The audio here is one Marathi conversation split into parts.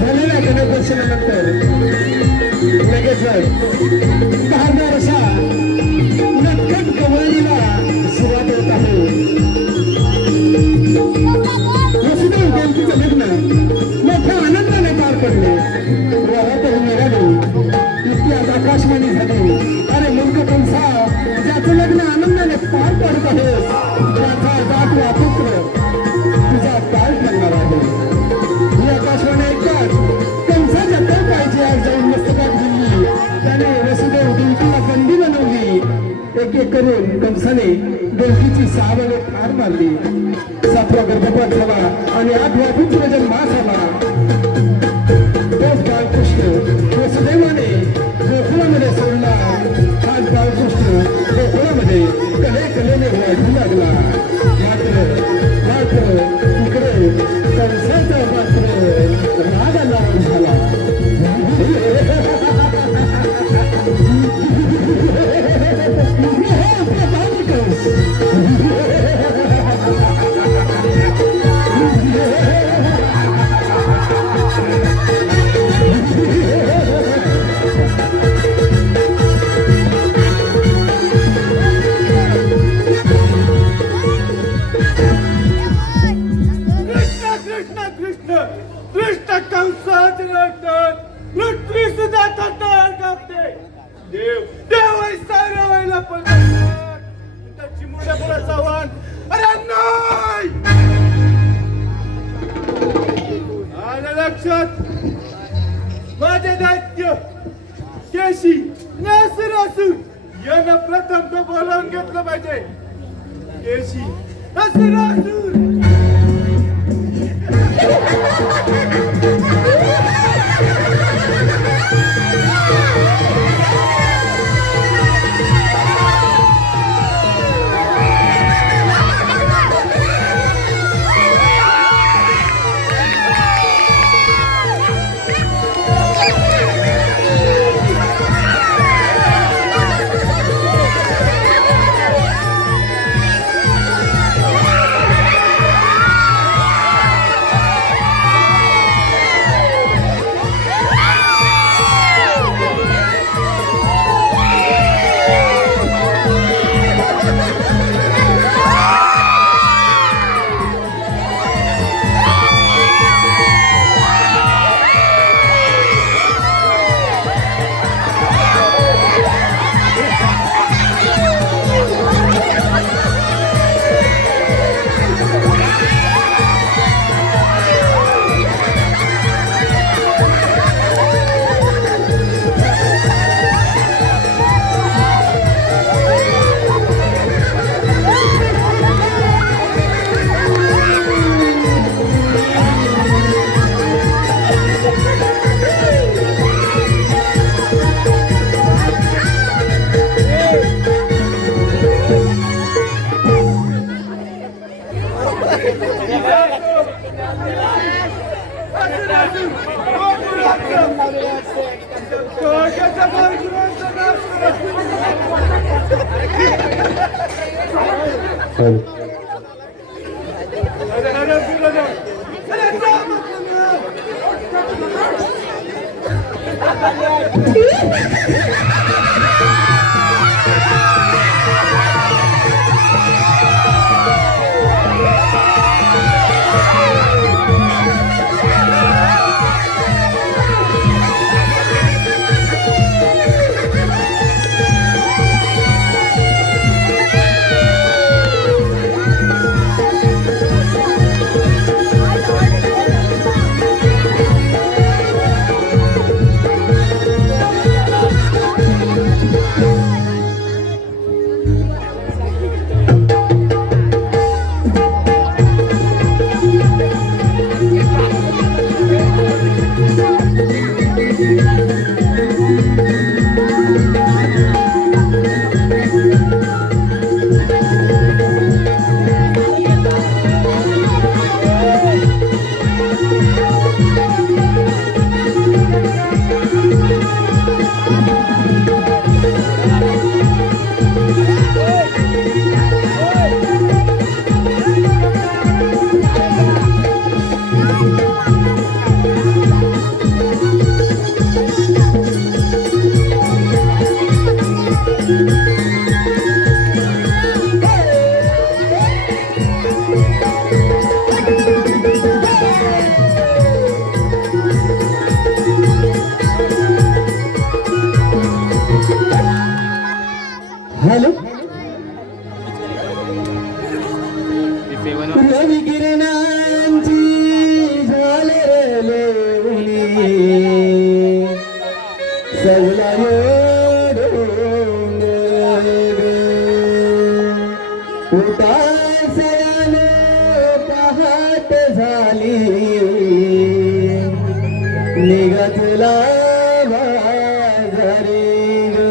झालेल्या गणेशदर्शनानंतर लगेच बहादर अशा नटखट कवळीला सुरुवात होत आहे. वसुदेव देवकीचं लग्न मोठ्या आनंदाने पार पडले. रवातही निघाले. इतिहास आकाशवाणी झाली. अरे मूर्ख कंसा, ज्याचं लग्न आनंदाने पार पडत आहे त्याचा जात पुत्र तुझा काय करणार आहे. ही आकाशवाणी ऐकतात कंसाच्या तो पाहिजे आज जाऊन मस्तकात दिली. त्याने वसुदेव देवकीला बंदी बनवली. एक एक करून कंसाने देवकीची 6 वेळे ठार मारली. 7वा गर्भपात झाला आणि 8वा पुत्र जन्मास आला. तोच बाळकृष्ण वसुदेवाने गोकुळामध्ये सोडला. आज बाळकृष्ण गोकुळामध्ये कलेने वाढू लागला. मात्र इकडे कंसाचा मात्र राग लावून झाला. माझे दैत्य केशी नसरासूर यांना प्रथम तो बोलावून घेतलं पाहिजे. केशी नसरासूर सजला डोंगर उतासयाने पहाट झाली निघतला बाजारी ग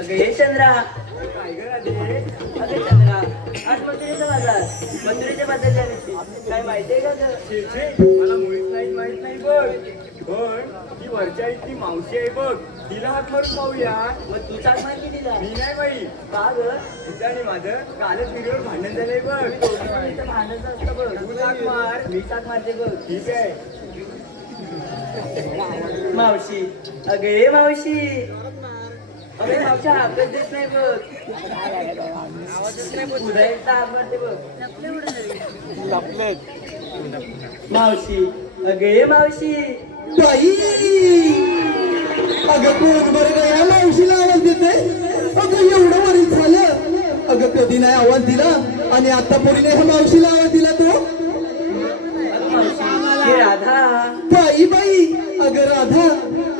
अगं हे चंद्रा अगं चंद्रा आज मथुरेचा बाजार. मथुरेच्या बाजारच्या दिवशी काय माहितीये का ग? छे छे, मला मुळीच माहित नाही बघ. पण ती वरच्या इथली मावशी आहे बघ, तिला हात मारून पाहूया. मग तू चाक मारली तिला. मी नाही बाई, का ग? तिचं आणि माझं कालच व्हिडिओवर भांडण झालंय बघ. इथं भांडणच असतं बघ. तू चाक मार. मी चाक मारते बघ. ठीक आहे. मावशी, अगे मावशी, अगे मावशी हाकच देत नाही बघ. उदय ताक मारते बघ. मावशी, अगे मावशी, बाई अगं कोण बरं का या मावशीला आवाज देते. अगं एवढं वरील झालं, अगं कधी नाही आवाज दिला आणि आता पोरीने ह्या मावशीला आवाज दिला तो. अगं मावशी, हे राधा. बाई बाई अगं राधा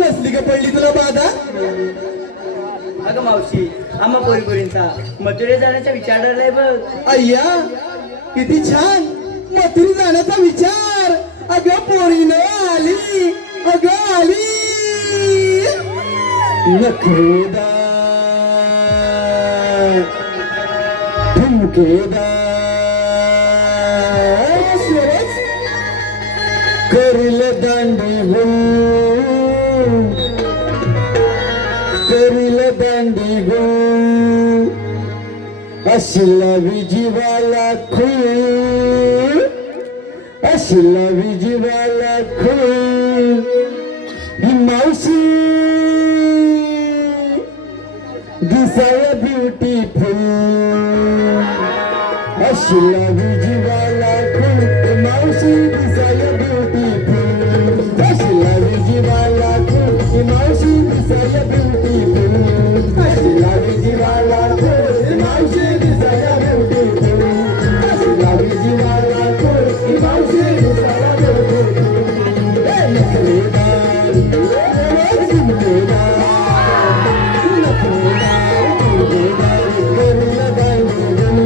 कसली ग पडली तुला बाधा. अगं मावशी, आम्हा पोरीपोरींचा मथुरे जाण्याचा विचार धरलाय बघ. अय्या किती छान, मथुरी जाण्याचा विचार. अगं पोरीनं आली, अगं आली. नखरेदार ठुमकेदार स्वरच करील दांडी गुल, करील दांडी गुल. अशिला विजीवाला खूळ, अशिला विजीवाला खूळ. ही मावशी दिसाया ब्युटीफुल. अशिला विजीवाला खूळ, ही मावशी दिसाया ब्युटीफुल. अशिला विजीवाला खूळ, ही मावशी दिसाया ब्युटीफुल. अशिला विजीवाला खूळ, ही मावशी दिसाया ब्युटीफुल. अशिला विजीवाला खूळ, ही मावशी दिसाया ब्युटीफुल. नखरेदार झुमकेदार, नखरेदार झुमकेदार. करील दांडी गुल,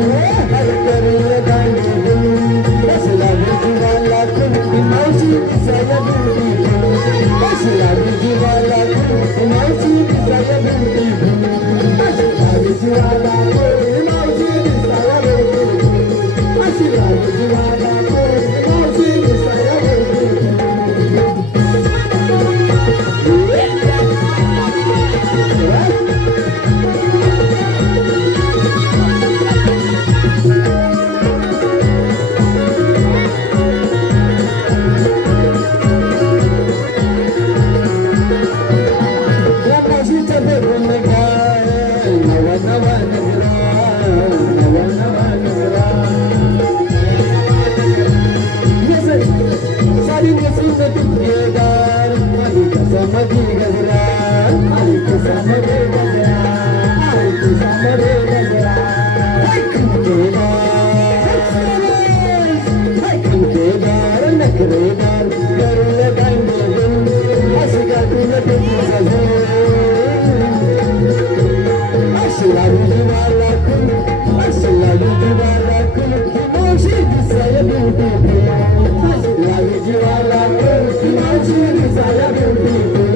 अरे करील दांडी गुल. अशिला विजीवाला खूळ, ही मावशी दिसाया ब्युटीफुल. अशिला विजीवाला खूळ, ही मावशी दिसाया ब्युटीफुल. अशिला विजीवाला खूळ, ही मावशी दिसाया ब्युटीफुल. अशिला विजीवाला खूळ, ही मावशी दिसाया ब्युटीफुल. या मावशीचं बघून काय नवा नवा नजरा, नवा नवा नजरा. साडी नेसून टिपकेदार, आणि केसामध्ये गजरा, आणि केसामध्ये गजरा, आणि केसामध्ये गजरा. हाय खमकेदार, हाय खमकेदार, नखरेदार. करील दांडी गुल, अशी गाठून तुझं झोल. अशिला विजीवाला खूळ, अशिला विजीवाला खूळ, ही मावशी दिसाया ब्युटीफुल. अशिला विजीवाला खूळ, ही मावशी दिसाया ब्युटीफुल.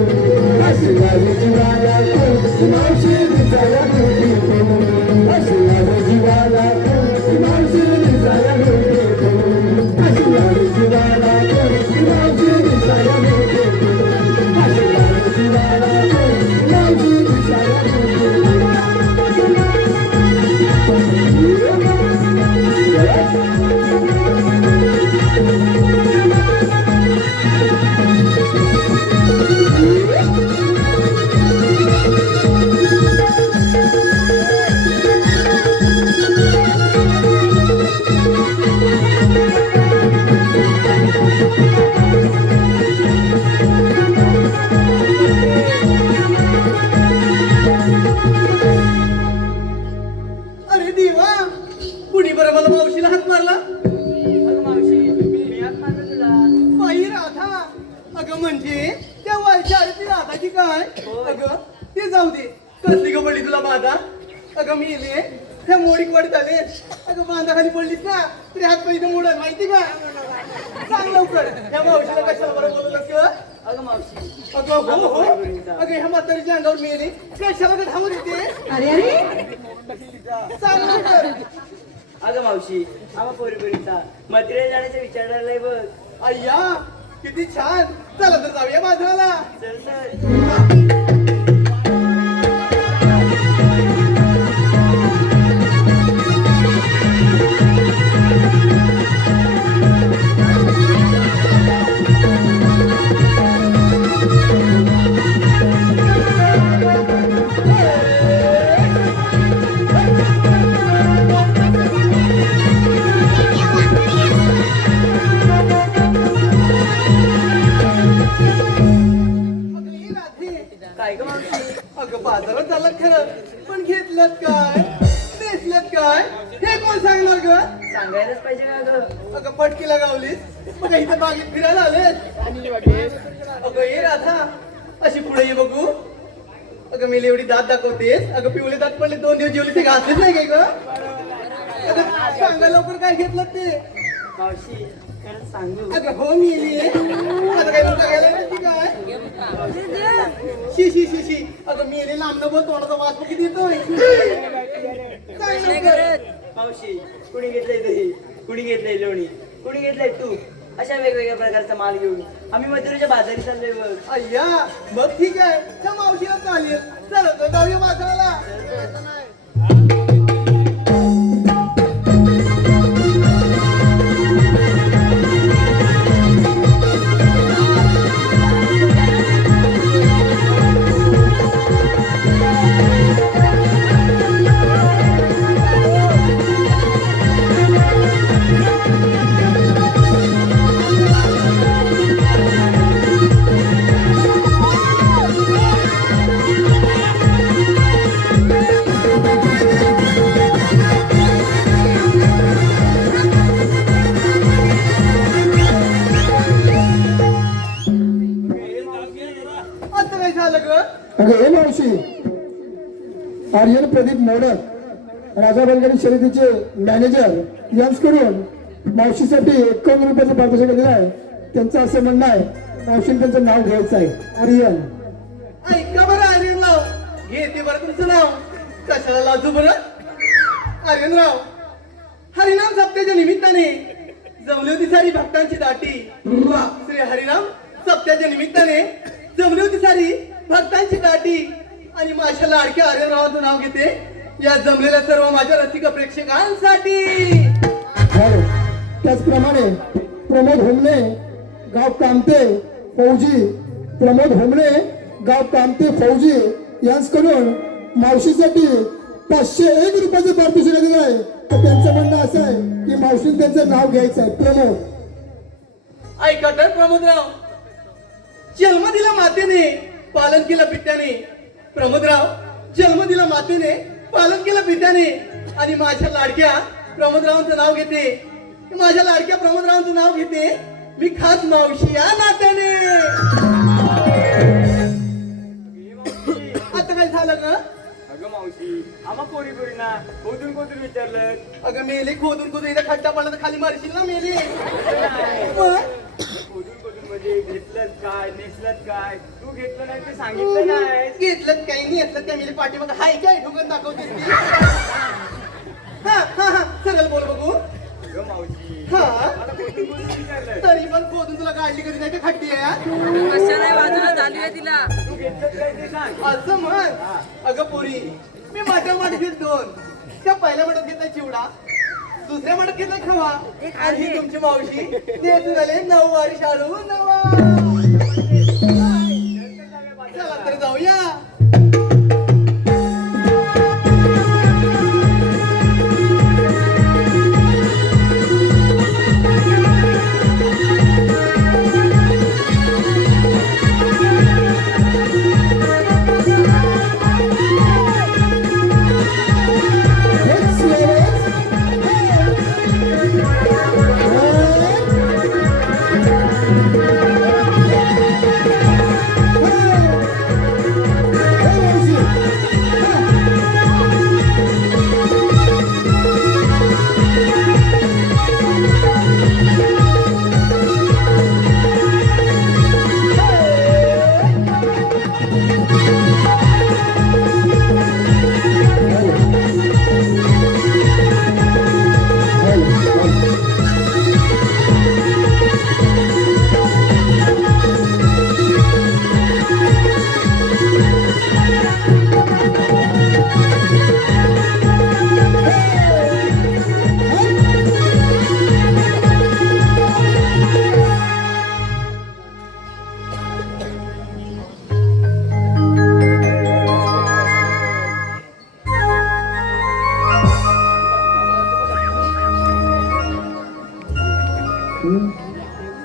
अशिला विजीवाला खूळ, ही मावशी दिसाया ब्युटीफुल. अशिला विजीवाला खूळ, ही मावशी दिसाया ब्युटीफुल. अशिला विजीवाला खूळ, ही मावशी दिसाया ब्युटीफुल. अशिला विजीवाला खूळ, ही मावशी दिसाया ब्युटीफुल. अरे देवा, कुणी बरं मला मावशीला हात मारला. अगं मावशी, मी हात मारलं तुला. बाई राधा. अगं म्हणजे त्या वरच्या आली ती राधाची काय. होय. अगं ते जाऊ दे, कसली ग पडली तुला बाधा. अगं मी इले त्या मोडीक वाढत आले. अगं बांधाखाली पडलीस ना तरी हात पाहिजे मोडत माहिती का. सांग लवकर त्या मावशीला कशाला बरं बोलत ग. अगं मावशी, अगं हो हो, अगं ह्या म्हातारीच्या अंगावर मेली कशाला तर थांबून येते. अरे अरे सांग लवकर. अगं मावशी आम्हा पोरीपोरींचा मथुरेला जाण्याचा विचार आलाय बघ. अय्या किती छान. चला तर जाऊया बाजाराला. चल चल. अगं ही राधी. काय ग मावशी? अगं बाजारात झालं खरं पण घेतलं काय नेसलं काय हे कोण सांगणार ग. सांगायलाच पाहिजे का ग? अगं पटकीला गावलीस मग इथं बागेत फिरायला आले. अगं ये राधा अशी पुढे ये बघू. अगं मी एवढी दात दाखवतेस. अगं पिवळे दात पडले 2 दिवस जेवले ते घातलेच नाही काय ग. अगं सांगा लवकर काय घेतलं ते. मावशी खरंच सांगू. अगं हो मी आता काय तुमचा घ्यायला नाही काय. शी शी शी शी. अगं मी लांबनं बोल तोंडाचा वास पण किती येतोय. सांग लवकर. मावशी कुणी घेतलंय दही, कुणी घेतलंय लोणी, कुणी घेतलंय तू, अशा वेगवेगळ्या प्रकारचा माल घेऊन आम्ही मथुरेच्या बाजारी चाललोय बघ. अय्या मग ठीक आहे त्या मावशीला चालेल. चला तर जाऊया बाजाराला. आता काय झालं ग. अगं हे मावशी आर्यन प्रदीप मोडक राजा बैलगाडी शर्यतीचे मॅनेजर यांच्याकडून मावशीसाठी 51 रुपयाचं पारितोषिक दिलं आहे. त्यांचं असं म्हणणं आहे मावशीने त्यांचं नाव घ्यायचं आहे आर्यन. ऐका बरं आर्यनराव घेते बरं तुमचं नाव. कशाला लाजू बरं आर्यनराव. हरिनाम सप्त्याच्या निमित्ताने जमली होती सारी भक्तांची दाटी. श्री हरिनाम सप्त्याच्या निमित्ताने जमली होती सारी भक्तांची दाटी. आणि माझ्या लाडक्या आर्यनरावांचं नाव घेते या जमलेल्या सर्व माझ्या रसिक प्रेक्षकांसाठी. बरं. त्याचप्रमाणे प्रमोद होमणे गाव कामते फौजी प्रमोद होमणे गाव कामते फौजी यांच्याकडून मावशीसाठी 501 रुपयाचं पारितोषिक दिलं आहे. तर त्यांचं म्हणणं असं आहे की मावशीने त्यांचं नाव घ्यायचं आहे प्रमोद. ऐका तर प्रमोदराव. जन्म दिला मातेने पालन केलं पित्याने. प्रमोदराव जन्म दिला मातेने पालन केलं पित्याने. आणि माझ्या लाडक्या प्रमोदरावांचं नाव घेते. माझ्या लाडक्या प्रमोदरावांचं नाव घेते मी खास मावशी या नात्याने. आता काय झालं ग. अगं मावशी आम्हा पोरीपोरींना खोदून खोदून विचारलं. अगं मेले खोदून खोदून इथं खड्डा पडला तर खाली मारशील ना मेले. मग खोदून खोदून म्हणजे घेतलं काय नेसलं काय तू घेतलं नाही ते सांगितलं नाही. घेतलं काही नाही घेतलं त्या मेले पाठीमाग हाय काय ठोकन दाखवते ती. हा हा हा सरळ बोल बघू. अगं मावशी हा मला खोदून खोदून विचारलं. तरी पण खोदून तुला काढली कधी नाही का खड्डी आहे. कशाला बाजूला झाली आहे तिला. तू घेतलं काय ते सांग. असं म्हण. अगं पोरी मी माझ्या मठात घेत 2. त्या पहिल्या मठात घेतलाय चिवडा, दुसऱ्या मठात घेतलाय खवा. आणि ही तुमची मावशी देत झाले 9 वारी शाळू 9. चला तर जाऊया.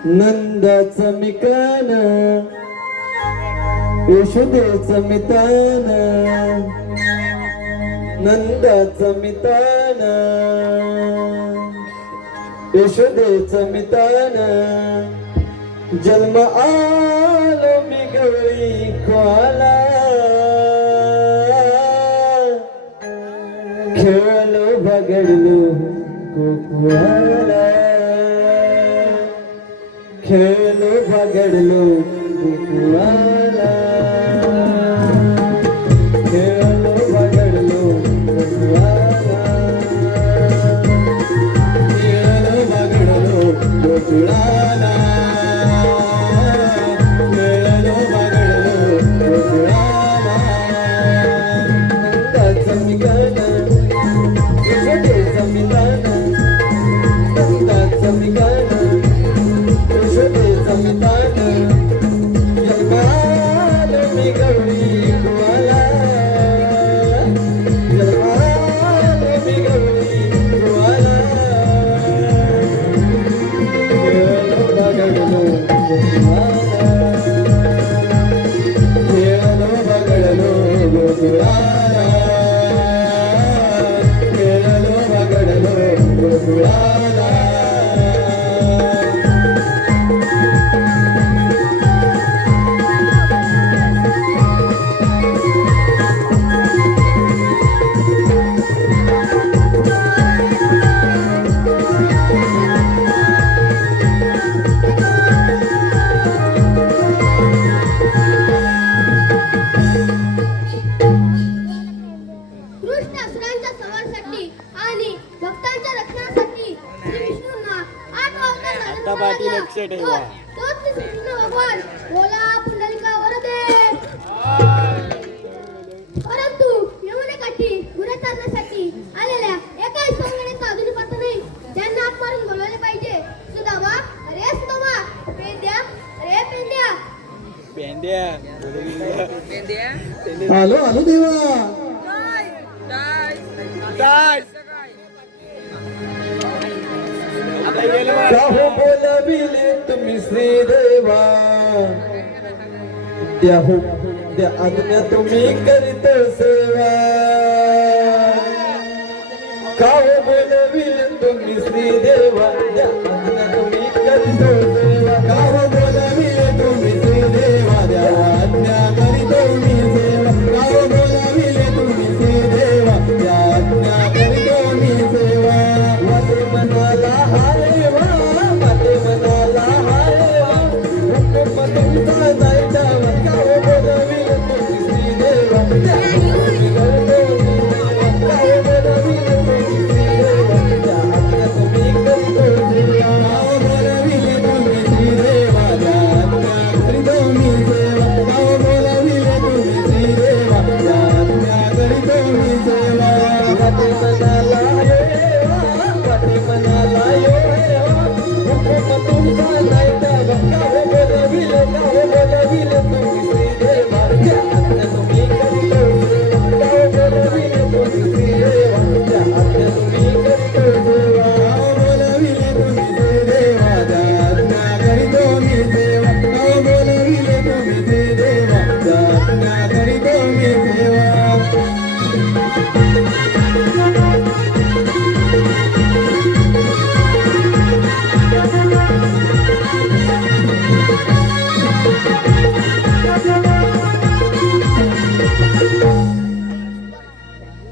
नंदाचं मिकान यशोदेचं मितान नंदाचं मितान यशोदेचं मितान जन्म आलो मी गवळी कोला खेळलो बगडलो गोकुळाला खेळलो बगडलो गोकुळाला खेळलो बगडलो गोकुळाला खेळलो बगडलो गोकुळाला खेळलो बगडलो गोकुळाला नंदाचं मिकान यशोदेचं मितान नंदाचं मिकान यशोदेचं मितान जन्मालो मी गवळी कुवाला जन्मालो मी गवळी कुवाला खेळलो बगडलो गोकुळाला खेळलो बगडलो गोकुळाला खेळलो बगडलो गोकुळाला कृष्ण असुरांच्या संहारासाठी आणि भक्तांच्या रक्षणासाठी श्री विष्णूंना 8 अवतार धारण करावा लागला. तोच श्री कृष्ण भगवान बोला पुंडलिका वरदे. परंतु यमुनेकाठी गुरे चालण्यासाठी आलेल्या एकाही सोंगण्याचा अजूनही पत्ता नाही. त्यांना हात मारून बोलवले पाहिजे. सुदामा, अरे सुदामा, पेंद्या, अरे पेंद्या. आलो आलो देवा काहो बोलाविले तुम्ही श्रीदेवा द्या हो द्या आज्ञा तुम्ही करीत सेवा काहो बोलाविले तुम्ही श्रीदेवा द्या आज्ञा तुम्ही करीत सेवा काहो बोलाविले तुम्ही श्रीदेवा द्या आज्ञा करीत मी सेवा काहो बोलाविले तुम्ही श्रीदेवा द्या आज्ञा करीत मी सेवा वाटे मनाला हारेवा वाटे मनाला हारेवा हुकुम तुमचा जायचा काहो बोलाविले तुम्ही श्रीदेवा द्या आज्ञा करीत मी सेवा काहो बोलाविले तुम्ही श्रीदेवा द्या आज्ञा तुम्ही करीत सेवा काहो बोलाविले तुम्ही श्रीदेवा द्या आज्ञा करीत मी सेवा काहो बोलाविले तुम्ही श्रीदेवा द्या आज्ञा करीत मी सेवा वाटे मनाला येवा वाटे मनाला येवा हुकुम तुमचा जायचा काहो बोलाविले तुम्ही श्रीदेवा द्या आज्ञा तुम्ही करीत सेवा काहो बोलाविले तुम्ही श्रीदेवा द्या आज्ञा तुम्ही करीत सेवा काहो बोलाविले तुम्ही श्रीदेवा द्या आज्ञा करीत मी सेवा काहो बोलाविले तुम्ही श्रीदेवा द्या आज्ञा करीत मी सेवा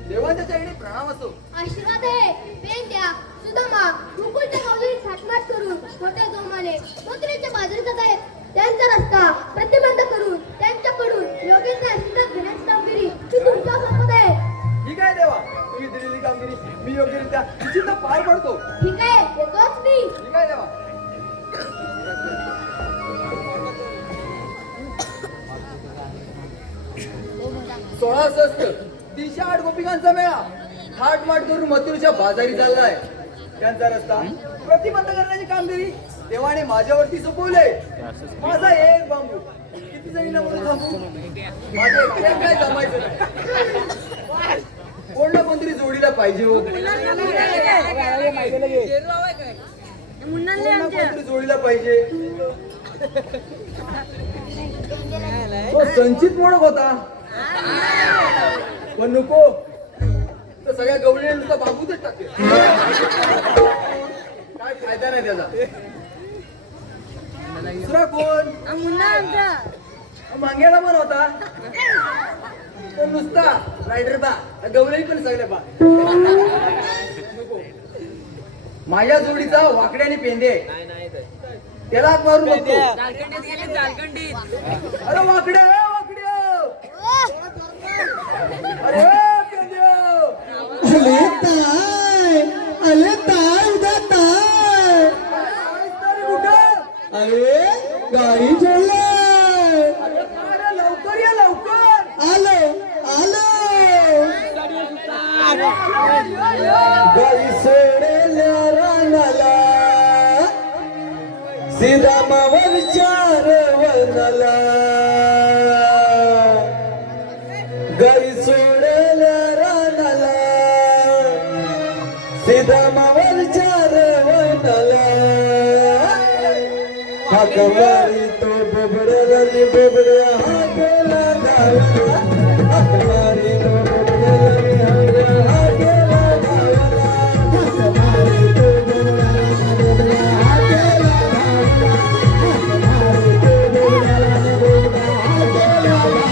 देवाच्या चरणी प्रणाम असो. आशीर्वाद आहे. पेंद्या, सुदामा, मुकुलच्या कौलीत थाटमाट करून मोठे जोमाने मथुरेच्या बाजारी जात आहेत. त्यांचा रस्ता प्रतिबंध करून त्यांच्याकडून योग्य त्या आशीर्वाद घेण्याची कामगिरी ही तुमच्या सोबत आहे. ठीक आहे देवा, तुम्ही दिलेली कामगिरी मी योग्यरित्या निश्चित पार पडतो. ठीक आहे, येतोच मी. ठीक आहे देवा. सोळा सहस्त्र 308 गोपिकांचा मेळा थाटमाट करून मथुरेच्या बाजारी चाललाय. त्यांचा रस्ता प्रतिबंध करण्याची कामगिरी देवाने माझ्यावरती सोपवले. माझा एक बांबू किती जमिनीमध्ये थांबू माझ्या एकट्याने काय जमायचं नाही. कोण ना कोणतरी जोडीला पाहिजे हो. मुन्नाले कोणाला आमच्या कोणतरी जोडीला पाहिजे. तो संचित मोडक होता पण नको तर सगळ्या गवळीने नुसता बांबूतच टाकते. काय फायदा नाही त्याचा. दुसरा कोण मुन्ना आमच्या मांग्याला पण होता तो नुसता रायडर बा गवळी पण सगळ्या बा नको. माझ्या जोडीचा वाकड्या आणि पेंदे त्याला हात मारून बघतो. झारखंडीत गेले झारखंडीत अरे वाकड्या अरे पेंद्या. आले ताय उद्या ताय कुठं अरे गाडी जोडले अरे लवकर या लवकर. आलो आलो गाडी सोडल्या रानाला सीधा मावर चार वनाला गाडी सोडल्या रानाला सीधा मावर चार वनाला हाकमारी तो बोबड्याला नि बोबड्या हाकेला धावला हाकमारी तो बोबड्याला नि हाकेला धावला हाकमारी तो बोबड्याला नि बोबड्या हाकेला धावला हाकमारी तो बोबड्याला नि बोबड्या हाकेला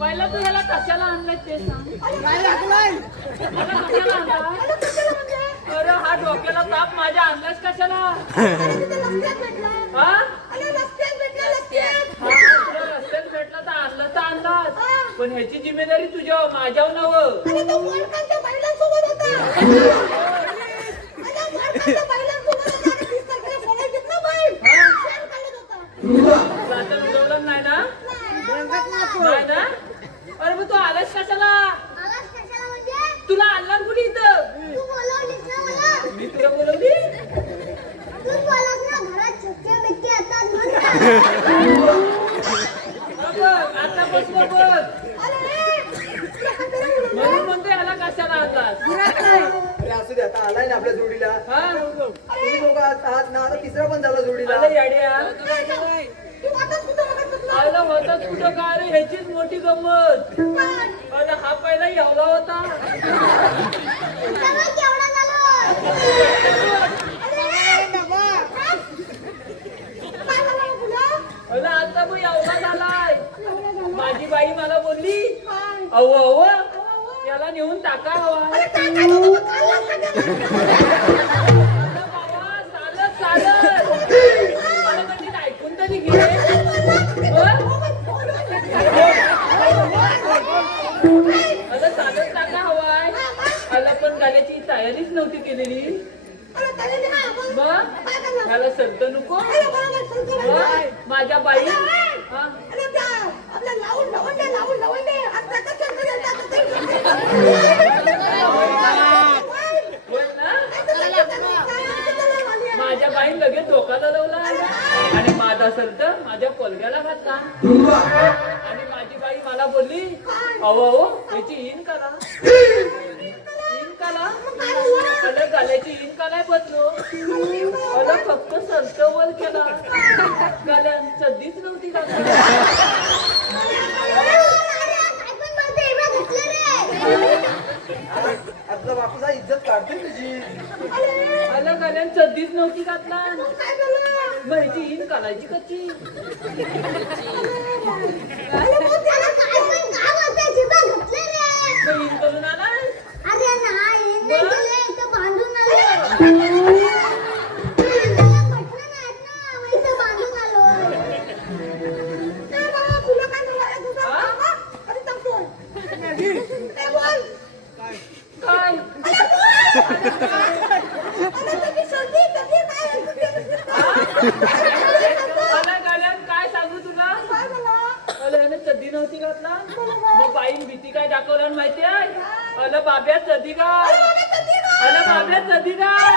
पहिला तू ह्याला कशाला आणलाय ते सांग. काय लागलाय ह्याला कशाला आणलाय? अरे हा डोक्याला ताप माझ्या आणलास कशाला? हा? हा, तुला रस्त्यात भेटला तर आणलं तर आणलास. पण ह्याची जिम्मेदारी तुझ्यावर माझ्यावर नव्हं. साधन उडवलं नाही ना? नाही ना? अरे मग तू आलास कशाला? तुला आणला कुठे इथं? मी तुला बोलवली? बघ आता बस बघ म्हणून म्हणते याला कशाला आणलास? अरे असू दे आता आलाय ना आपल्या जोडीला. हा? तुम्ही दोघं आहात ना आता तिसरा पण झाला जोडीला. आलं याड्या? आलं होतच कुठं काय रे? ह्याचीच मोठी गंमत. अरे हा पहिला एवढा होता. अरे आता मग एवढा झालाय. माझी बाई मला बोलली अव अव याला नेऊन टाका हवा. तयारीच नव्हती केलेली. अरे तरी नाही आपण मग काय करणार? ह्याला संत नको. अरे बरोबर संत मग म्हणजे. माझ्या बाई हा? अरे त्या आपल्या लावून दे आता कसं होय ना? माझ्या बाईन लगेच डोका लावला आणि माझा संत माझ्या कोलग्याला घातला. आणि माझी बाई मला बोलली, अहो याची इन करा. इन करा अलग गाल्याची इन कराय बदलो. अलग फक्त संत वर केला. गाल्या सध्याच नव्हती घातली. आपला बापूचा इज्जत काढते तुझी. अलग गाल्यान सध्याच नव्हती घातला. मग ह्याची इन करायची कशी? मग इन करून आलाय. काय मला गाड्यात काय सांगू तुला? अरे याने चड्डी नव्हती घातला. मग बाईन भीती काय दाखवलं माहिती आहे? अल बाब्या चड्डी घाल. अल बाब्या चड्डी घाल.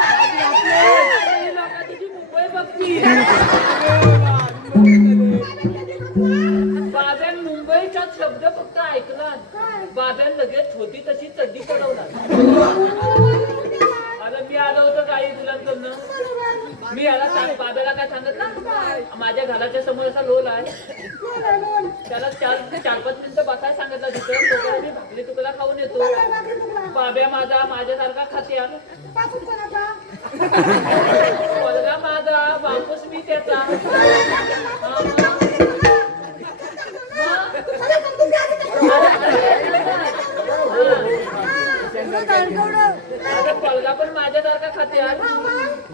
लोक तुझी मुंबई बघती. बाब्यान मुंबईचा शब्द फक्त ऐकला. बाब्यान लगेच होती तशी चड्डी चढवला. अरे मी आलो होतो काही मुलांकडनं. मी याला बाब्याला काय सांगितलं? माझ्या घराच्या समोर असा लोल आहे. त्याला 4-5 मिनिटं बसायला सांगितलं तिथं. तोपर्यंत मी भाकरी तुकडा खाऊन येतो. बाब्या माझ्यासारखा खाते आला. मुलगा माझा बापूस मी त्याचा. पलगा पण माझ्यासारखा खाते.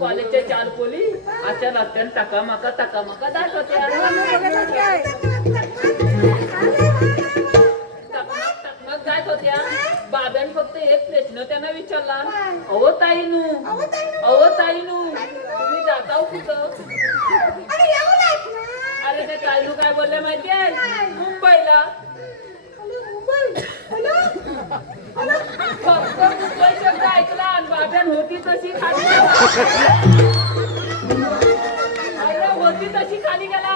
कॉलेजच्या 4 पोली अशा रस्त्याने टकामाका दाट होत्या. टकमक जात होत्या. बाब्यान फक्त एक प्रश्न त्यांना विचारला, अहो ताईनू तुम्ही जाताव कुठं? अरे ते ताईनू काय बोलले माहितीये? मुंबईला. फक्त मुंबई शब्द ऐकला आणि बाब्यान होती तशी खाली होती तशी खाली गेला.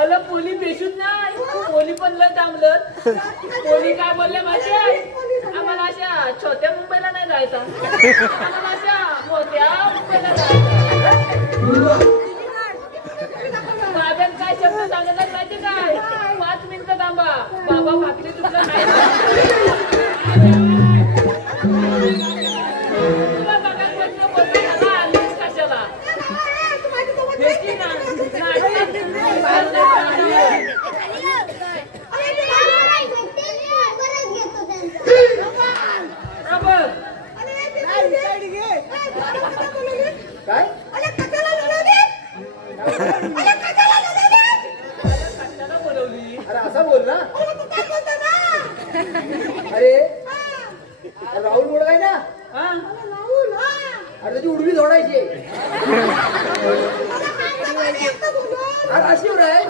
अल पोली बेशूत नाही. पोली पण लय दामलत. पोली काय बोलले माहिती? आम्हाला अशा छोट्या मुंबईला नाही जायचं. आम्हाला अशा मोठ्या मुंबईला जायचं. बाब्यान काय शब्द सांगितलं माहिती काय? 5 मिनिटं थांबा. बाबा भाकरी तुला नाही. तुला बघा कोणतं बोलतो ह्याला आलीच कशाला? ह्याची ना काय कशाला बोलवली? अरे असा बोल ना. अरे राहुल मोड काय ना. हा? अरे त्याची उडवी जोडायची. अरे अशी उड आहे.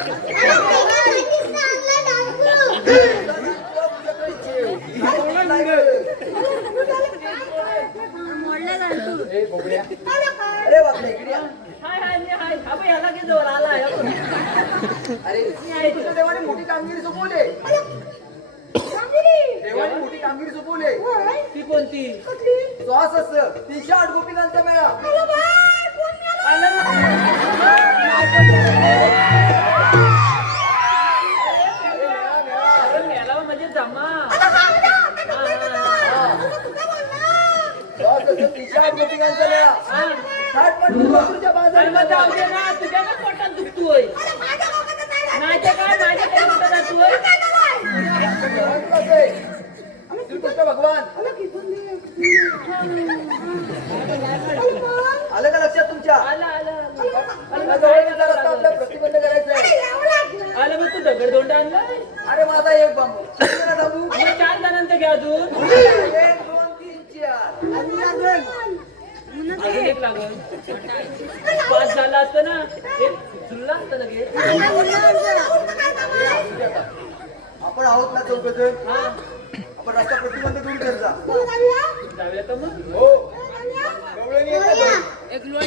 अरे बापरे इकडे या. हाय अबे ह्याला की जोर आला आहे. अरे तुझ्या देवाने मोठी कामगिरी सोपवली. देवाने मोठी कामगिरी सोपवली. ती कोणती? श्वास असं 308 गोपिकांचा मेळा. आलं ना? अरे मेला म्हणजे जमा. श्वास असं 308 गोपिकांचा मेळा. 60 मथुरेच्या बाजारात. तुझ्या ना पोटात दुखतोय. नाही तर काय माझ्या पोटात जातोय. श्रीकृष्ण भगवान आलं का लक्षात तुमच्या? आलं जवळचा रस्ता आपला प्रतिबंध करायचा आहे. आलं मग तू दगडधोंड आणलाय. अरे माझा एक बांबू. 4 जणांचं घ्या अजून. 1 2 3 4 अजून एक लागल. पास झाला असतं ना एक जुळला असतं लगेच. आपण आहोत ना चौकजण. हा आपण रस्ता प्रतिबंध दूर करता. जाऊया तर मग. हो गवळणी येतात. एक लोट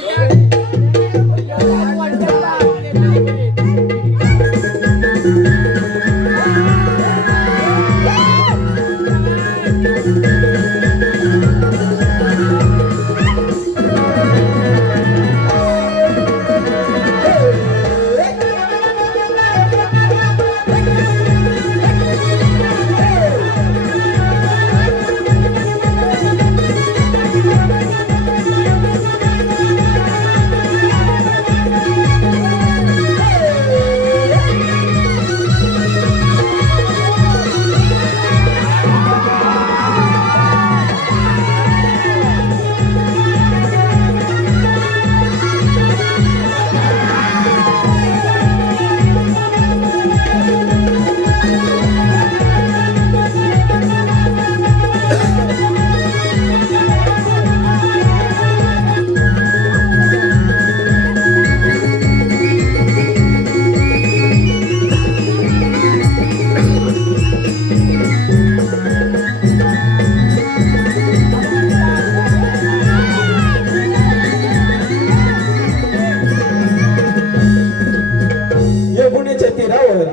यमुनेच्या तीरावर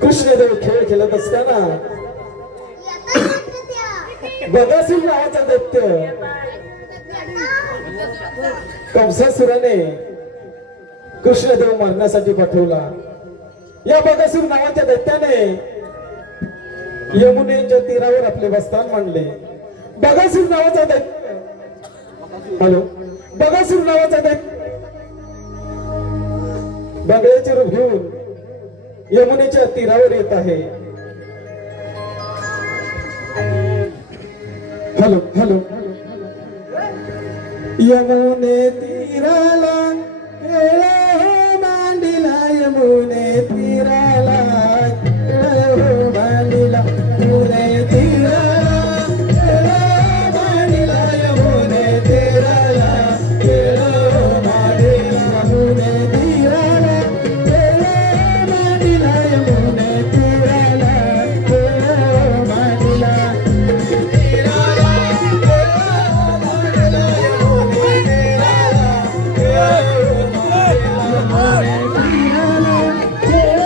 कृष्णदेव खेळ खेळत असताना बगासूर नावाचा दैत्य कंसासुराने कृष्णदेव मारण्यासाठी पाठवला. या बगासूर नावाच्या दैत्याने यमुनेच्या तीरावर आपले बस्तान मांडले. बगासूर नावाचा दैत्य बगासूर नावाचा दैत्य बगळ्याचे रूप घेऊन यमुनेच्या तीरावर येत आहे. हॅलो यमुने तीराला केला हो मांडीला, यमुने तीराला केला हो मांडीला, यमुने तीराला केला हो मांडीला, यमुने तीराला केला हो मांडीला, यमुने तीराला केला हो मांडीला, यमुने तीराला केला हो मांडीला. Yeah.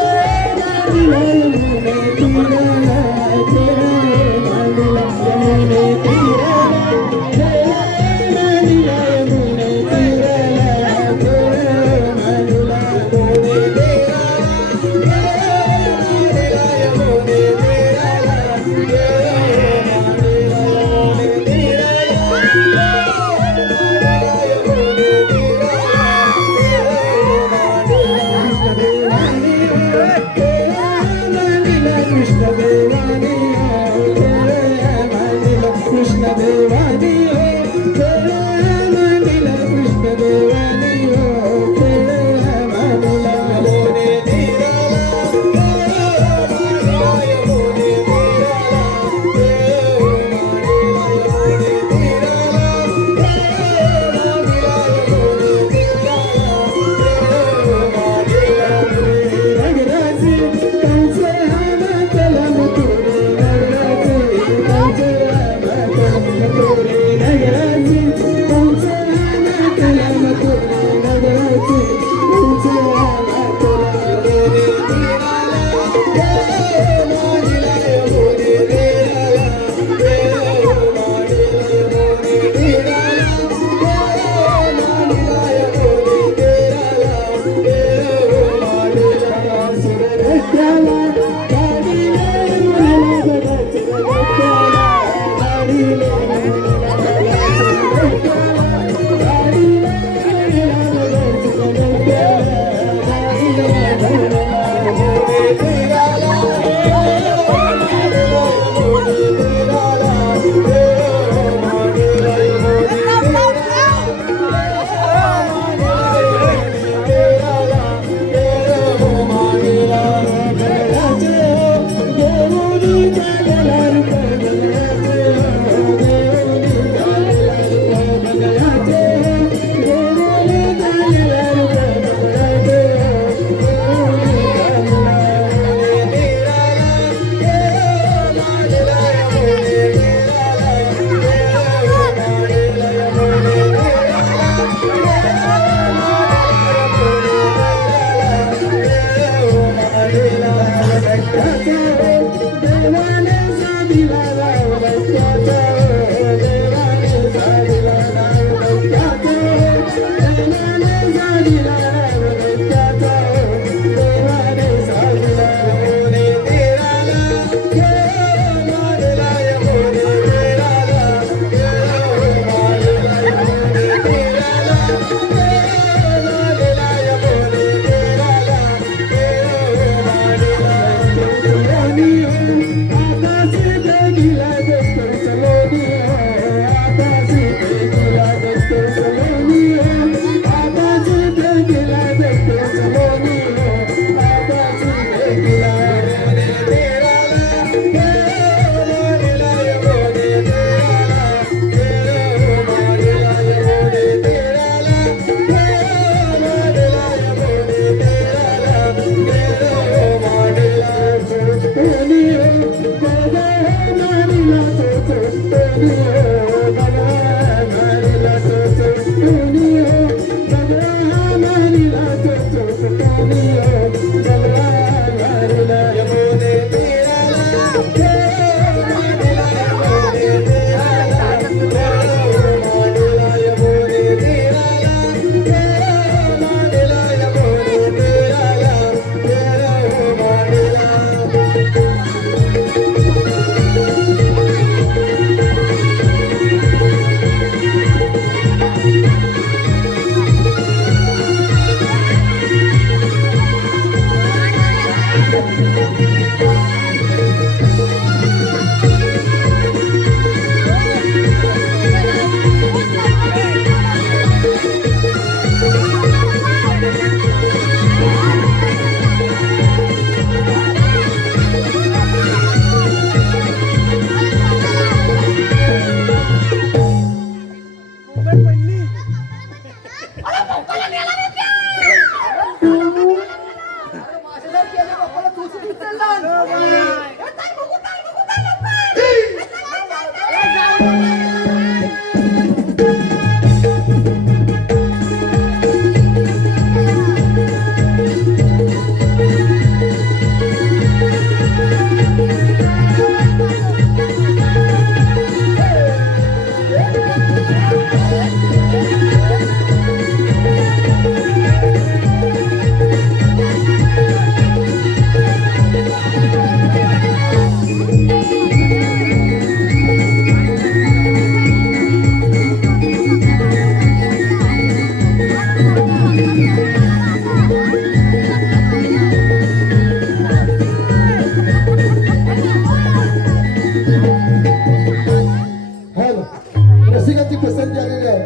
पसंती आलेली आहे.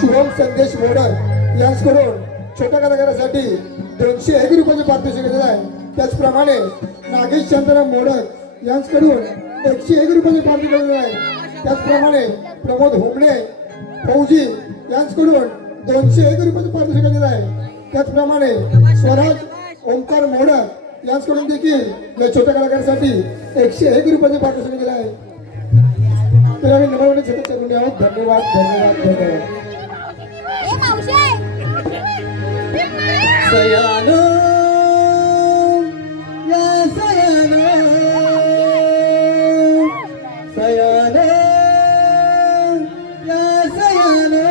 शुभम संदेश मोडक यांच्याकडून छोट्या कलाकारासाठी 201 रुपयाचे पारितोषिक दिलेले आहे. त्याचप्रमाणे नागेश चंद्र मोडक यांच्याकडून 101 रुपयाचे पारितोषिक दिलेले आहे. त्याचप्रमाणे प्रमोद होमणे फौजी यांच्याकडून 201 रुपयाचे पारितोषिक दिलेले आहे. त्याचप्रमाणे स्वराज ओंकार मोडक यांच्याकडून देखील या छोट्या कलाकारासाठी 101 रुपयाचे पारितोषिक दिले आहे. तर आम्ही नम्रपणे छत्र करून आहोत. धन्यवाद धन्यवाद धन्यवाद. सयानो या सयानो सयानो या सयानो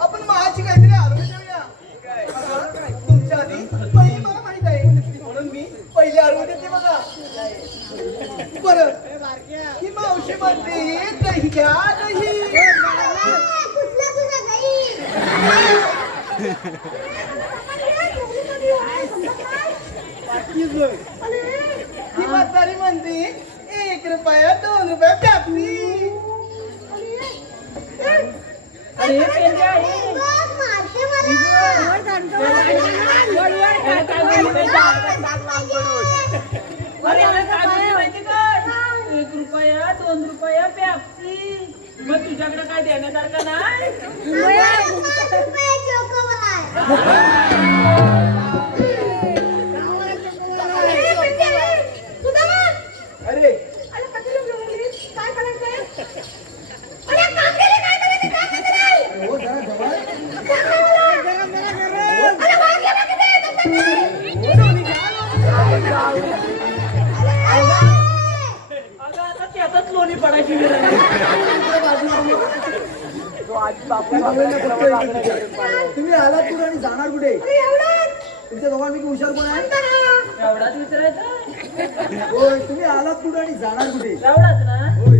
आपण महाची काहीतरी आरोग्य देऊया. तुमच्या आधी पहिली मला माहित आहे म्हणून मी पहिले आरोग्य देते बघा. बरं ही मावशी म्हणते दही घ्या दही. ही म्हातारी म्हणते 1 रुपया 2 रुपया प्यापी. अरे पेंड्या, अरे याला काय म्हणते माहिती का? 1 रुपया 2 रुपया पेप्सी. मग तुझ्याकडे काय देण्यासारखं नाही? अरे हो जरा जवळ. अगं आता त्यातच लोणी पडायची वेळ आली. तुम्ही आलात कुठे आणि जाणार कुठे? तुमच्या दोघांपैकी हुशार कोण आहे? एवढाच विचारायचं होय, तुम्ही आलात कुठे आणि जाणार कुठे? एवढाच ना होय.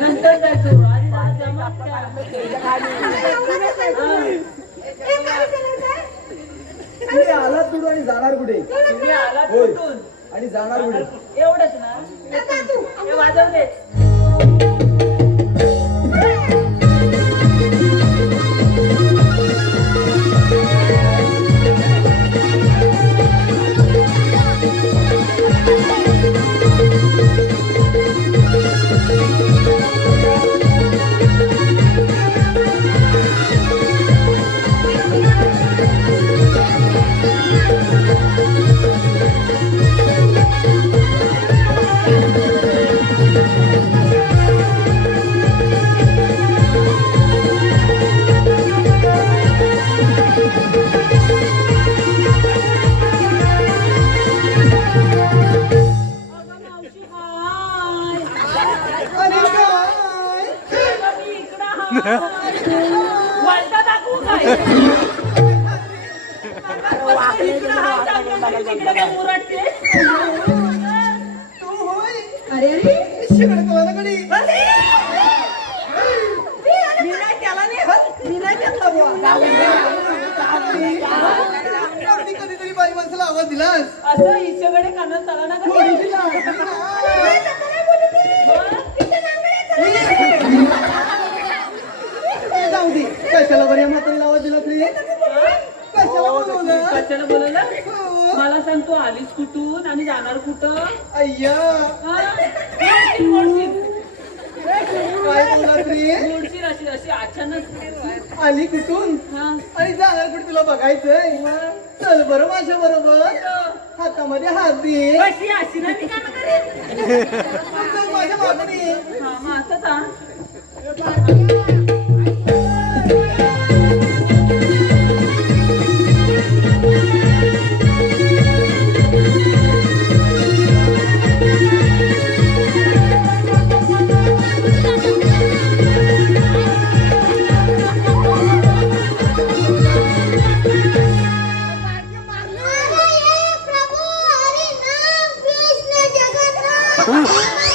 नंतर जायचो आधी जमत काय? तुम्ही आलात कुठे आणि जाणार कुठे? तुम्ही आलात होय. कुठून? आणि जाणार कुठे? एवढंच ना हे वाजव दे अगं मावशी हाय आणि काय? अगं मी इकडं हाय वळता दाखवू काय इकडं हाय चांगलं तिकडे काय मुरडते तू होय? अरे अरे शिकडे कोणाकडे? मी नाही त्याला नाही मी नाही त्यातला बुवा. एवढी कधीतरी बाई माणसाला आवाज दिलास? असं हिच्याकडे कानात चला ना थोडी दिला. जाऊ दे. कशाला बरं या म्हातारीला आवाज दिला तरी? कशाला बोलवलं? कशाला बोलवलं हो. मला सांग तू आलीस कुठून आणि जाणार कुठं अय्या, हा? मोडशील काय बोलला तरी? मोडशील अशी अशी अचानक आली कुठून हा आणि जाणार कुठे तुला बघायचंय? चल बरं माझ्या बरोबर. हातामध्ये हात दे. कशी अशी ना मी काम करेन चल माझ्या मागणी. हा मग असंच हा प्रभु हरि नाम कृष्ण जगन्नाथ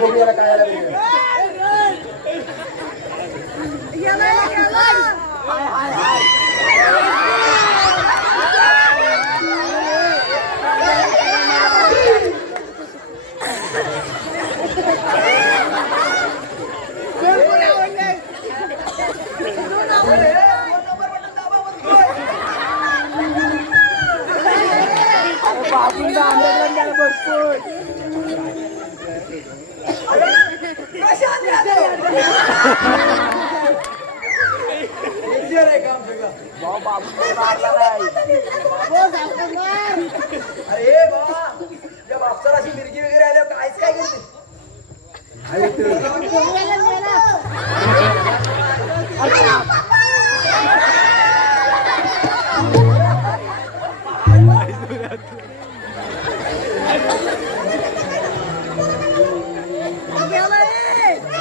बघूया काय लागलं. अरे बाबा त्या बापसाला अशी मिरगी वगैरे आल्यावर काहीच काय करते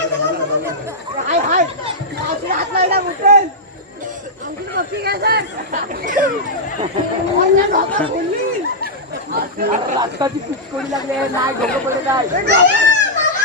हाय हाय मावशीला हात लावला मुठेल रक्ताची पिचकोडी लागली नाही ढोकं पडत आहे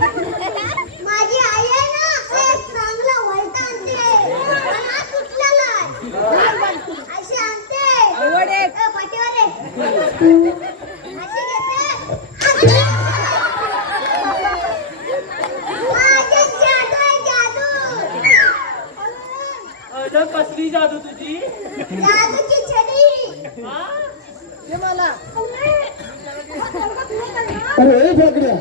माझी आई आहे ना एक चांगला वैता आणते पण हा तुटलेला आहे अशी आणते पाठीवर आहे अशी घेते माझी जादू आहे जादू कसली जादू तुझी जादूची छडी हा? अरे भाकड्या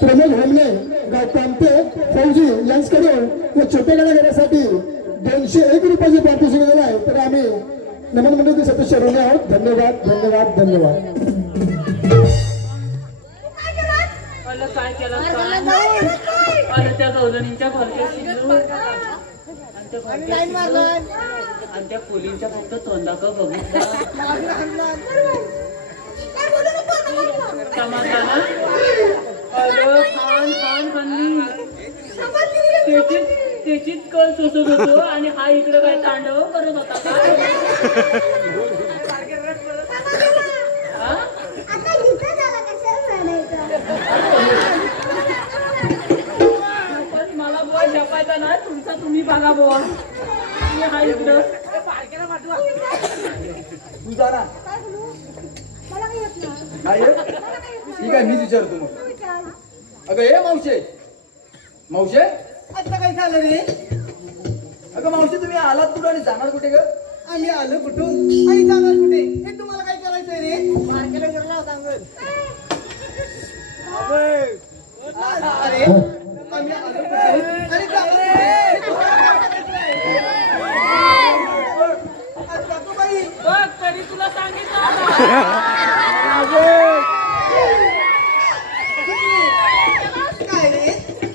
प्रमोद होमने गाव कामते फौजी यांच्याकडून या छोट्या गाड्या घेण्यासाठी 201 रुपयाचे पारितोषिक दिलं आहे तर आम्ही नमन मंडळाचे सदस्य ऋणी आहोत. धन्यवाद धन्यवाद धन्यवाद. अलं काय केलं अरे त्या गवलणींच्या घरच्या शिंदू आणि त्या पोलींच्या फक्त तोंडाक बघितला समाधान अलं खान खान खाल्ली त्याचीच कल सोसत होतो आणि हा इकडे काय तांडव करत होता काय हा? आता इथं झाला कशाला म्हणायचं पण मला बुवा जपायचा ना तुमचा तुम्ही बघा बुवा मी हा इकडं तू जा ना मला काही येत नाही नाही येत? ठीक आहे मी विचारतो मग अगं ए मावशे आता काय झालं रे अगं मावशी तुम्ही आलात कुठं आणि जाणार कुठे ग आम्ही आलो कुठून आणि जाणार कुठे हे तुम्हाला काय करायचंय रे मार्केटला गेला सांगल अरे आम्ही आलो कुठे अरे जातो बाई बघ तरी तुला सांगितलं काय रे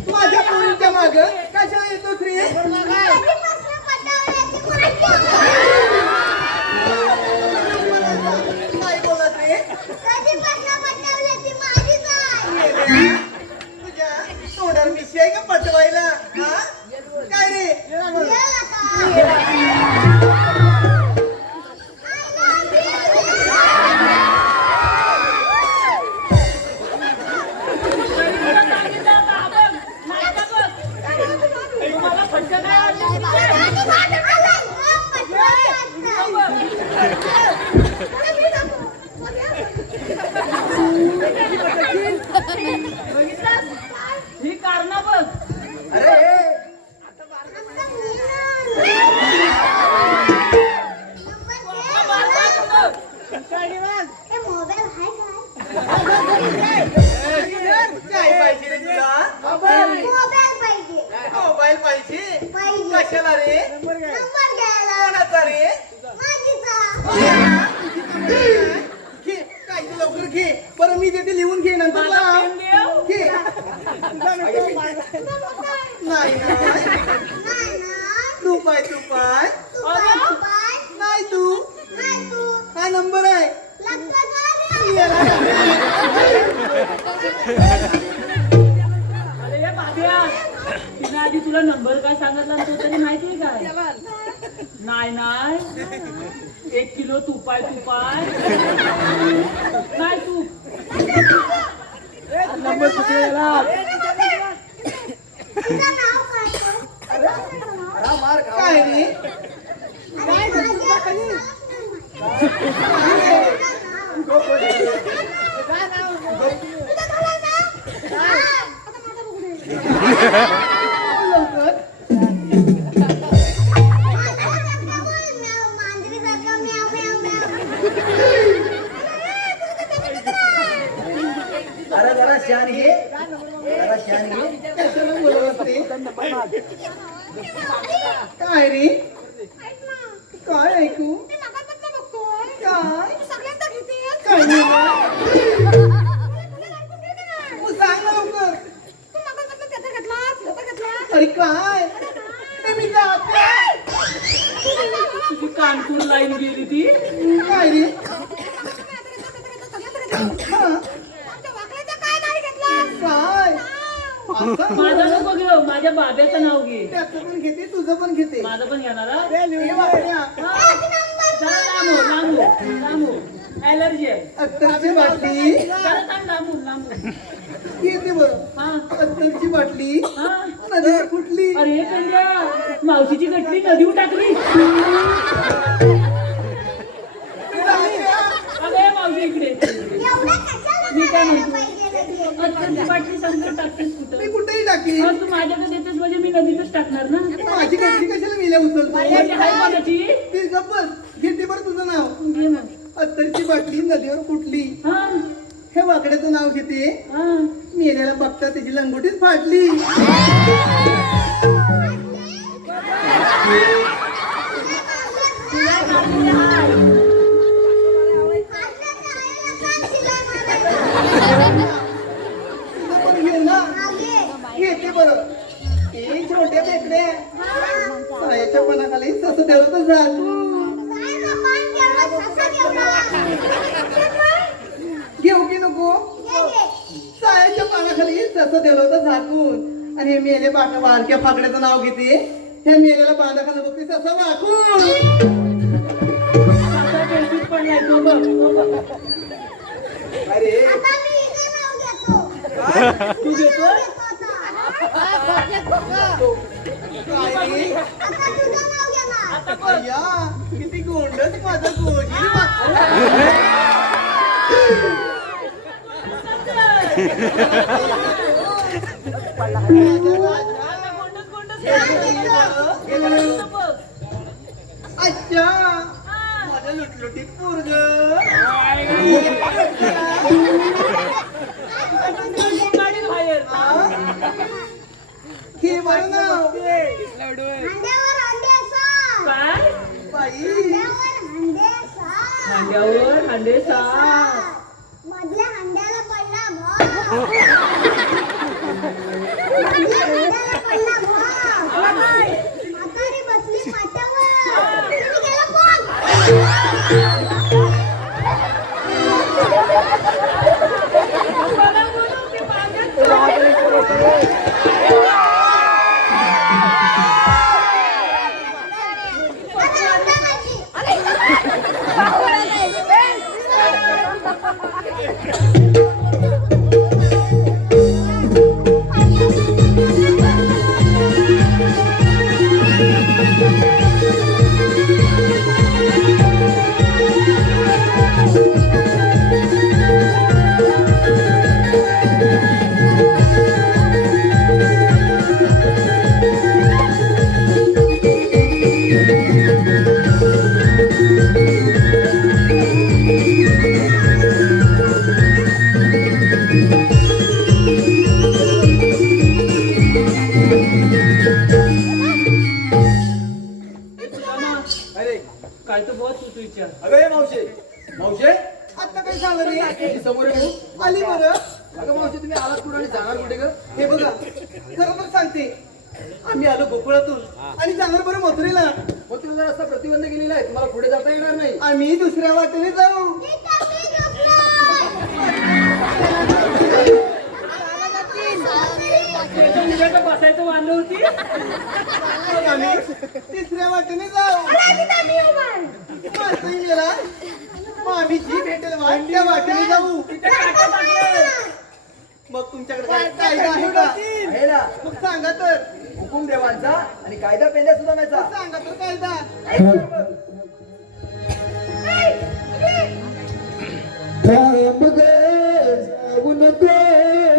माझ्या पोरीच्या माग कशाला येतोस रे कधीपासून पटावल्याची माहिती काय बोलत रे कधीपासून पटावल्याची माझीच आहे तुझ्या तोंडावर मिशी आहे का पटवायला हा काय रे गेला का? तरी तुला सांगितलं का बघ नाही का बघ तुम्हाला फटका काय आवडला ही कारण बघ अरे काय पाहिजे रे तुला मोबाईल पाहिजे कशाला रे कोणाचा रे घे काय ते लवकर घे बरं मी देते लिहून घे नंतर मला लाव. पेन देव घे नाही तू पाय नाही तू काय नंबर आहे अरे या बाब्या तिने आधी तुला नंबर काय सांगितला आणि तो तरी माहितीये काय नाही 1 किलो तुपाय नाही तू नंबर कुठे गेला काय रे अरे जरा शान घे कशाला बोलत असते काय रे काय ऐकू काय नाही ना. तू सांग ना लवकर. अरे काय ते मी जाते. तुझी कानपूर लाईन गेली ती. काय रे हा, काय असं? माझं नको घेऊ, माझ्या बाब्याचं नाव घे. त्याचं पण घेते तुझं पण घेते. माझं पण घेणार हा? हे वाकड्या. जरा लांबू ऍलर्जी आहे. अत्तरची बाटली जरा थांब, लांबू घेते बरं. हा अत्तरची बाटली हा. नदीवर फुटली. अरे कंजा, मावशीची गटली नदीवर टाकली. अरे मावशी इकडे. मी काय म्हणतो, अत्तरची बाटली संकट टाकतेस मी कुठं? कुठेही टाकली. हा, तू माझ्याकडे देतेस म्हणजे मी नदीतच टाकणार ना. माझी कटली कशाला मिल्या उचलतो. म्हणजे हाय बघाची. ती गप्पच घेते बरं तुझं नाव. घे मग. अत्तरची बाटली नदीवर फुटली. हा हे वाकड्याचं नाव घेते. हा. मेल्याला बघता त्याची लंगोटीच फाटली. तुझं पण घे ना. घेते बरं. ए छोट्या बेकड्या सायाच्या पणाखाली सस देवत झाकून घेऊ की नको. सायाच्या पानाखाली सस देवत झाकून आणि हे मेले बारक्या फाकड्याचं नाव घेते. हे मेलेल्या बांधाखाली बघते सस वाकून. आता टेन्शन पडलाय तो बघ, तो बघ. अरे तू घेतो. काय रे? आता बघ. अय्या, किती गोंडस माझा गोजी. आता कोणतंच कोणतंच गेलं. बघ. अच्छा हा. माझं लुटलुटीत पोरग. गाडी बाहेर. हे बरं नाव काय? बाई. हांड्यावर हांडे साप. मधल्या हांड्याला पडला भाव. मधल्या हांड्याला पडला भाव. म्हातारी बसली पाट्यावर. तुम्ही गेला कोण? मला बोलव की मागं. अरे काय तर बहुत तू विचार. अगं हे मावशे आता काय झालं रे? समोर येऊ. आली बरं. अगं मावशे तुम्ही आलात कुठं आणि जाणार कुठे ग? हे बघा खरं तर सांगते. आम्ही आलो गोकुळातून आणि जाणार बरं मथुरेला. मग तुम्ही जर असा प्रतिबंध केलेला आहे तुम्हाला पुढे जाता येणार नाही. आम्ही दुसऱ्या वाटेने जाऊ. तुझ्याकडे बसायचं वांद होती. मग आम्ही तिसऱ्या वाटेने जाऊ. मासही गेला. मग आम्ही जी भेटेल वाट त्या वाटेने जाऊ. मग तुमच्याकडे काय कायदा आहे का? आहे ना मग सांगा तर. हुकुम देवांचा आणि कायदा पेंड्या सुद्धा सांगा तर कायदा. थांब गे जाऊ नको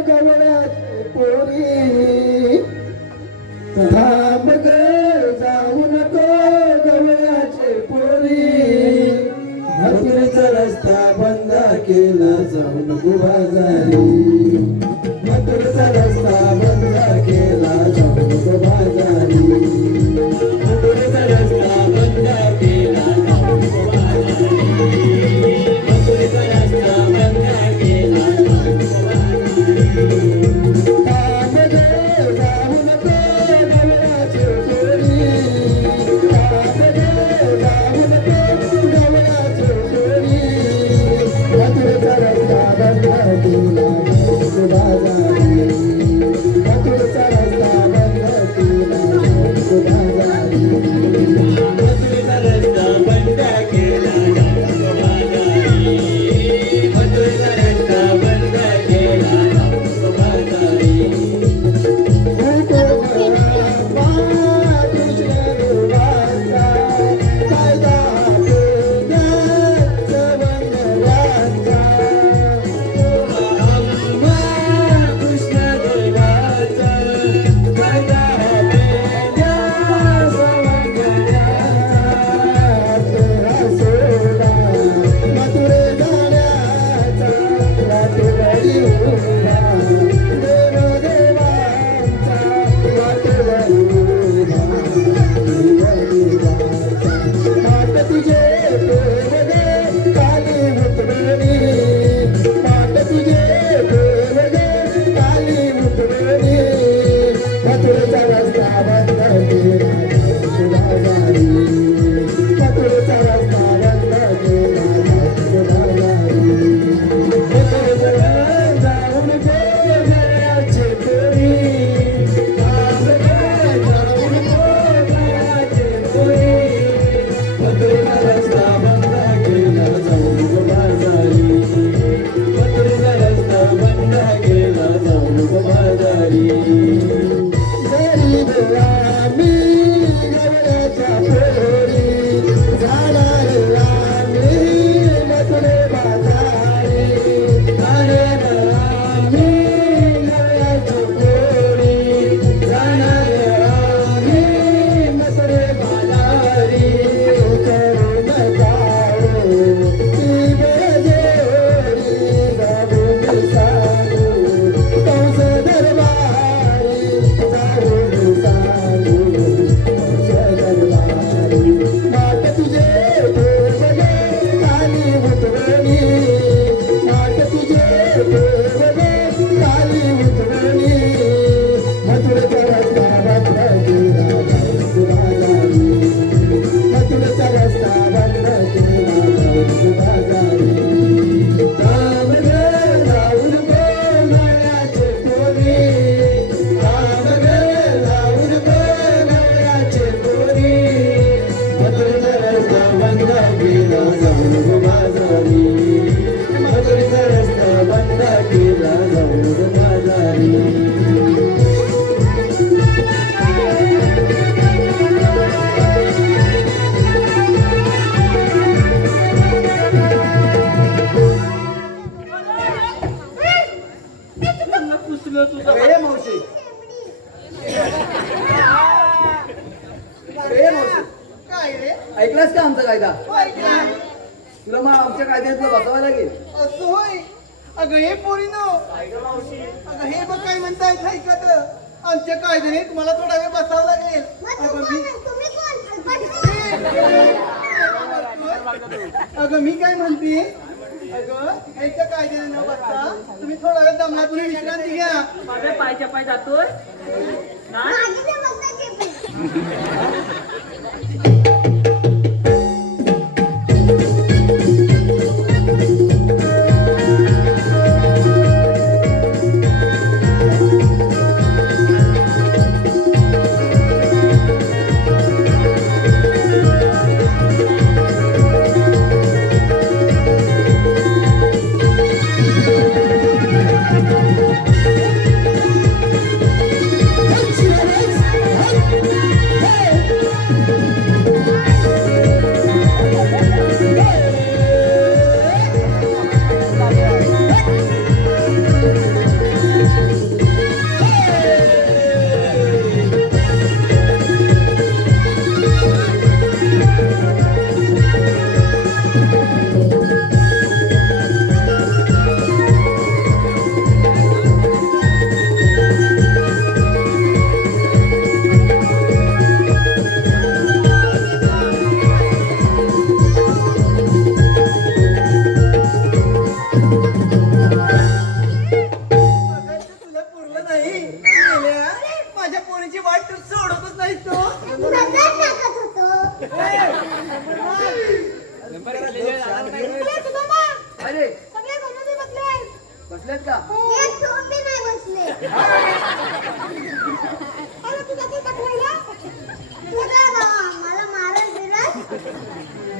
गवळ्यात पोरी. थांब गे जाऊ नको गवळ्याचे पोरी. मथुरेचा रस्ता बंद केला जाऊ नको बाजारी. मथुरेचा रस्ता बंद केला जाऊ नको बाजारी. त्यांना पुसलं तुझं ए मावशी ए मावशी काय रे ऐकलास का आमचा कायदा होय का? तुला मग आमच्या कायद्यातलं बसावं लागेल असं होय अगं हे पोरीनो अगं हे बघ काय म्हणतायत ऐकत आमच्या कायद्याने तुम्हाला थोडा वेळ बसावं लागेल अगं मी काय म्हणते अगं ह्याच्या कायद्याने न बसता तुम्ही थोडा वेळ दमला तुम्ही विश्रांती घ्या माझ्या पायच्या पाय जातोय नाही तुला पूर्व नाही मेल्या. माझ्या पोरीची वाट तू सोडतच नाही तो अरे बसलेत का मला मारण दिलं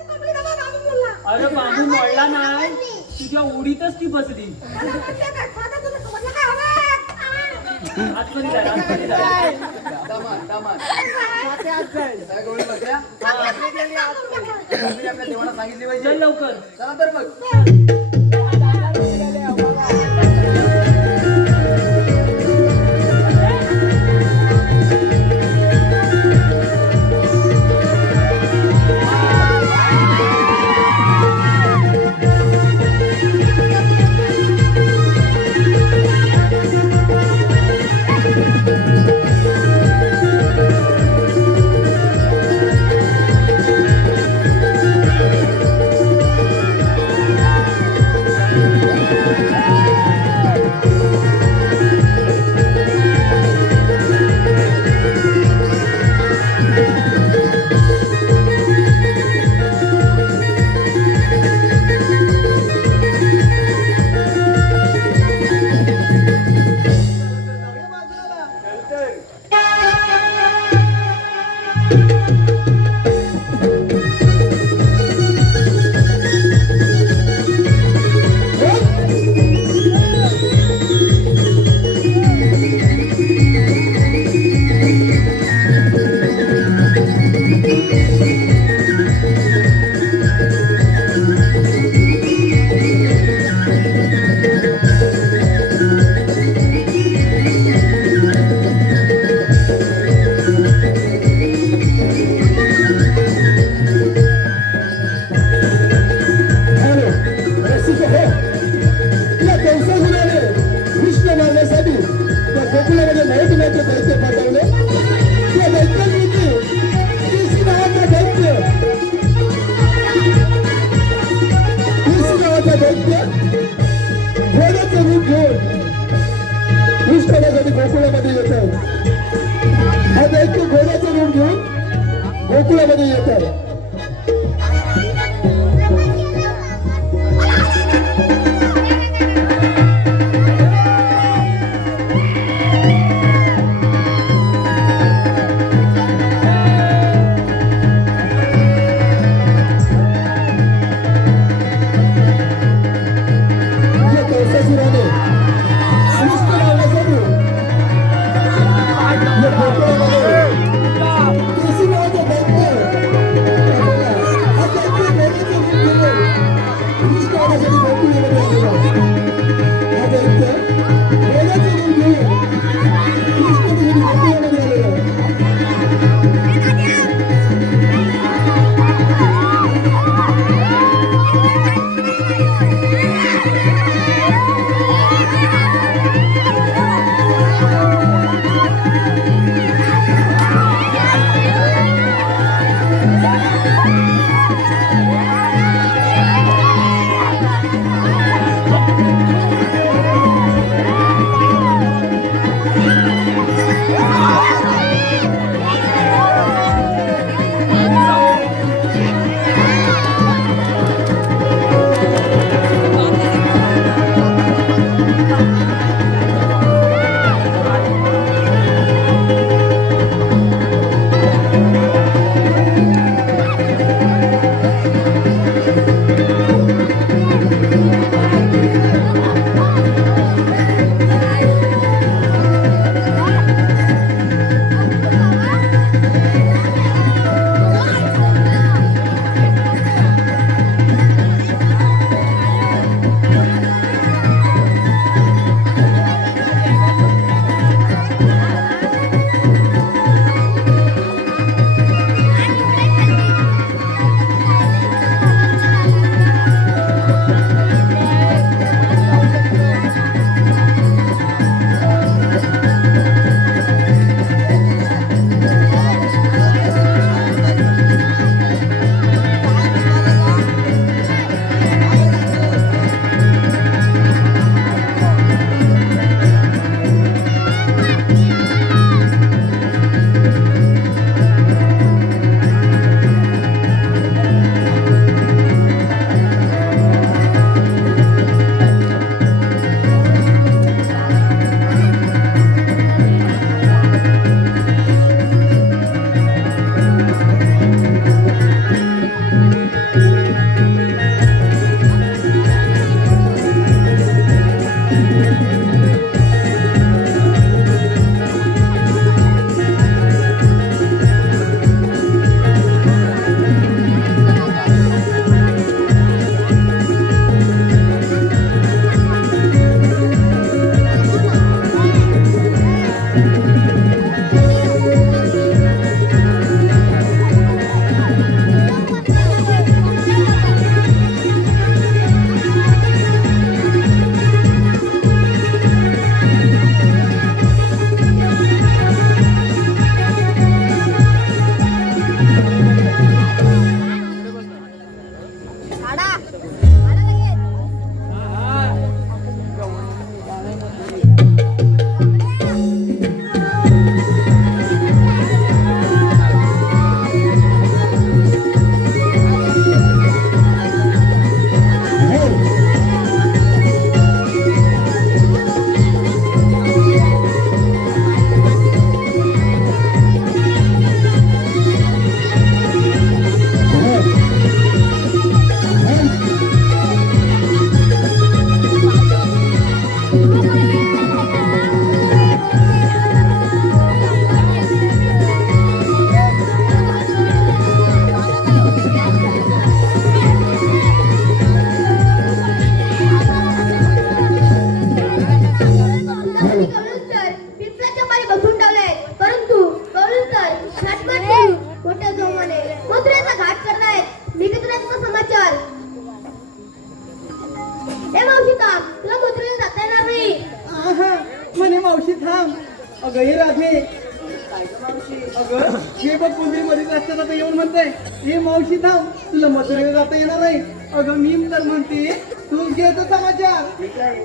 अरे बाबू मोडला नाही तुझ्या उडीतच ती बसली आतमध्ये जाय, आतमध्ये जाय. दामान काय गवळी बसल्या आपल्या देवाला सांगितली चल पाहिजे लवकर चला तर मग नावाचे दैत्य पाठवले. त्या दैत्याने केसी नावाचा दैत्य घोड्याचं रूप घेऊन कृष्णासाठी गोकुळामध्ये येत आहे. हा दैत्य घोड्याचं रूप घेऊन गोकुळामध्ये येत आहे. म्हणे मावशी थांब अगं हे राधे काय गं मावशी अगं हे बघ कोणतरी मध्येच रस्त्यात आता येऊन म्हणताय हे मावशी थांब तुला मथुरेला जाता येणार नाही. अगं मी तर म्हणते तूच घ्यायचा समाचार. ठीक आहे.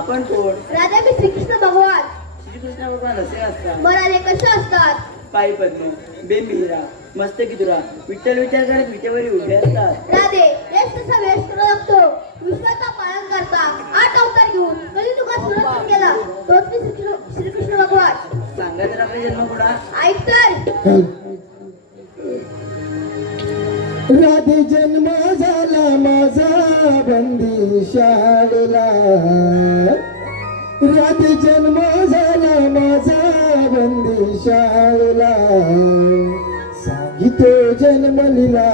आपण कोण? राजा मी श्रीकृष्ण भगवान. श्रीकृष्ण भगवान असे असतात. मराले कसे असतात? पायी पद्म बेमिहिरा मस्तकी तुरा विठ्ठल विचार करत विटेवरी उभे असतात. राधे वेश तसा वेश करू लागतो. विश्वाचा पालन करता 8 अवतार घेऊन कलियुगात सुरक्षित केला तोच मी श्रीकृष्ण भगवान. सांगा तर आपला जन्म कुठा? ऐक तर राधे जन्म झाला माझा बंदी शाळेला. राधे जन्म झाला माझा बंदी शाळेला. सांगितो जन्मलीला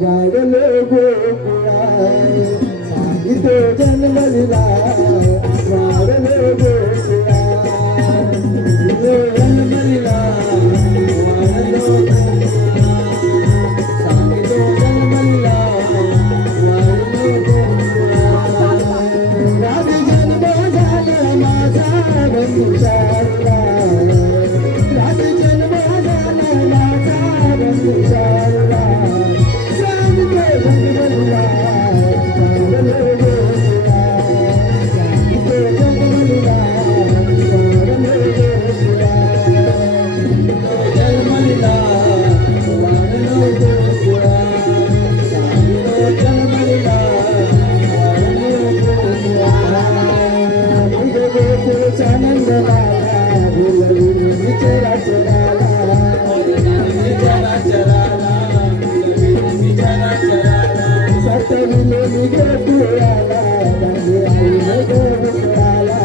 वाढलो गोकुळा. सांगितो जन्मलीला वाढलो गोकुळा. जन्मलीला वाढलो गोकुळा. सांगितो जन्मलीला वाढलो गोकुळा. राधे जन्म झाला माझा बंदी शाळेला. राधे जन्म झाला माझा बंदी शाळेला. सांगितो जन्मलीला वाढलो गोकुळा. सांगितो जन्मलीला वाढलो गोकुळा. जन्मलीला वाढलो गोकुळा. सांगितो जन्मलीला वाढलो गोकुळा. गोकुळचा आनंद लाला बोलवी विचारा चराला. विचारा चराला विचारा चराला. सतविले मी गोकुळाला बांधे आईने गोकुळाला.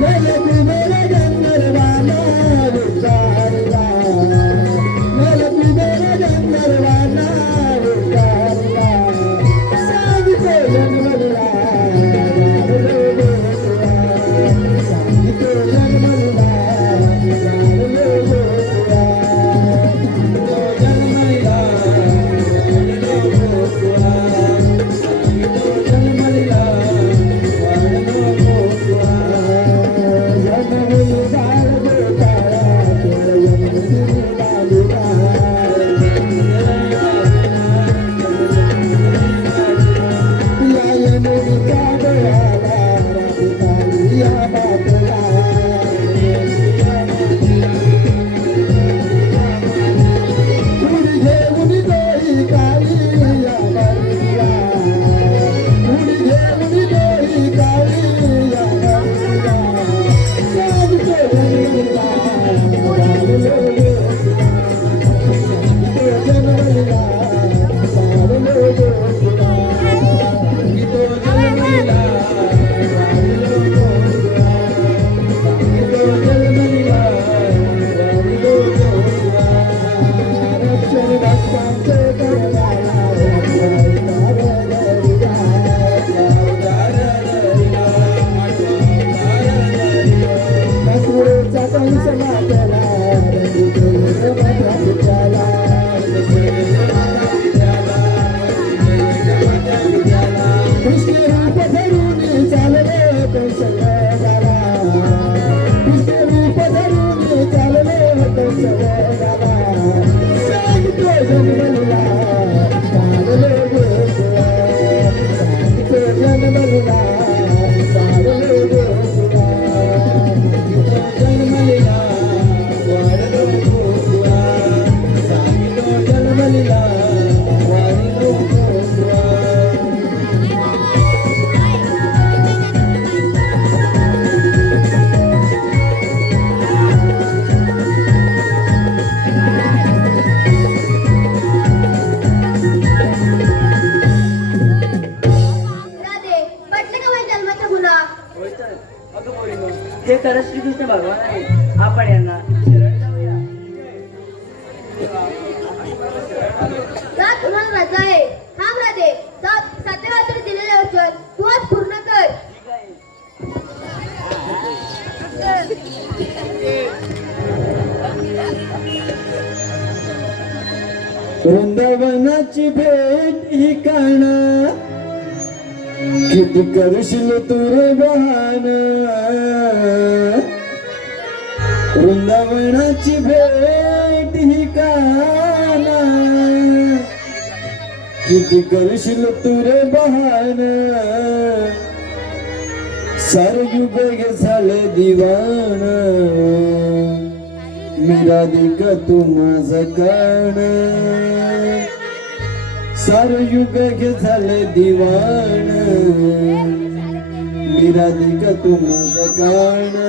मेलती मेरे गंधर्वाना विचारला. मेलती मेरे गंधर्वाना विचारला. सांगितो जन्मलीला वाढलो गोकुळा. सांगितो जन्मलीला वाढलो गोकुळा. जन्मलीला वाढलो गोकुळा. सांगितो जन्मलीला वाढलो गोकुळा. जन्मली बाळ गोपाळा केळ जन्मली बालिका. या यमुनिका डोळ्याला राधिकाली या बाटला. उडी घेऊन डोळी काळी या बाटला. उडी घेऊन डोळी काळी या बाटला. सांगितो जन्मलीला वाढलो गोकुळा. सांगितो जन्मलीला वाढलो गोकुळा. सांगितो जन्मलीला वाढलो गोकुळा. सांगितो जन्मलीला वाढलो गोकुळा. रक्षण भक्तांचे करणारा अवतार धरिला. अवतार धरिला. मथुरेचा कंस मातेला रंगीत माता पित्याला. कृष्ण रूप धरून चालले कंस वेगाला. कृष्ण रूप धरून चालले कंस वेगाला. सांगितो जन्मलीला वाढलो गोकुळा. सांगितो जन्मलीला वाढलो गोकुळा. जन्मलीला वाढलो गोकुळा. सांगितो जन्मलीला वाढलो गोकुळा. राधे पटले का माझ्या जन्माचा गुन्हा? होय तर. अगं पोरीनो हे खरंच श्रीकृष्ण भगवान आहे. आपण यांना शरण जाऊया. रात तुम्हाला राजा आहे. थांब राधे 7 वाजता दिलेले वचन तू आज पूर्ण कर. ठीक आहे. वृंदावनाची भेट ही काना. किती करशील तू रे बहान वृंदावनाची भेट ही काना किती करशील तू रे बहान सार युग झालं दिवाण मीरा दिक तू माझं कान सार युग झालं दिवाण मीरा दिक तू माझं कान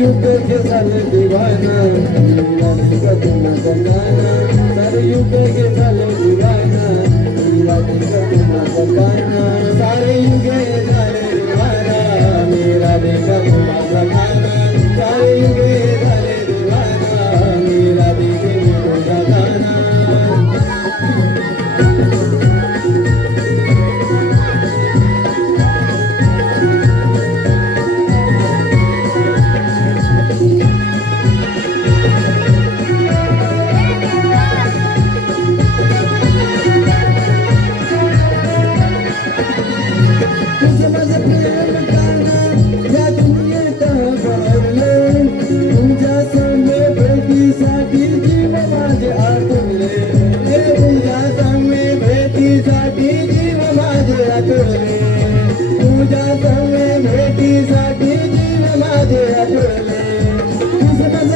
युग झालं दिवाना मीरा दिक तू माझं कान सार युग झालं दिवाना मीरा दिक तू माझं कान सारे युग झाले दिवाना मीरा दिक तू माझं कान सारे युग झाले दिवाना मीरा दिक तू माझं कान तुझ्या संगे भेटीसाठी जीव माझे आठवले तुझं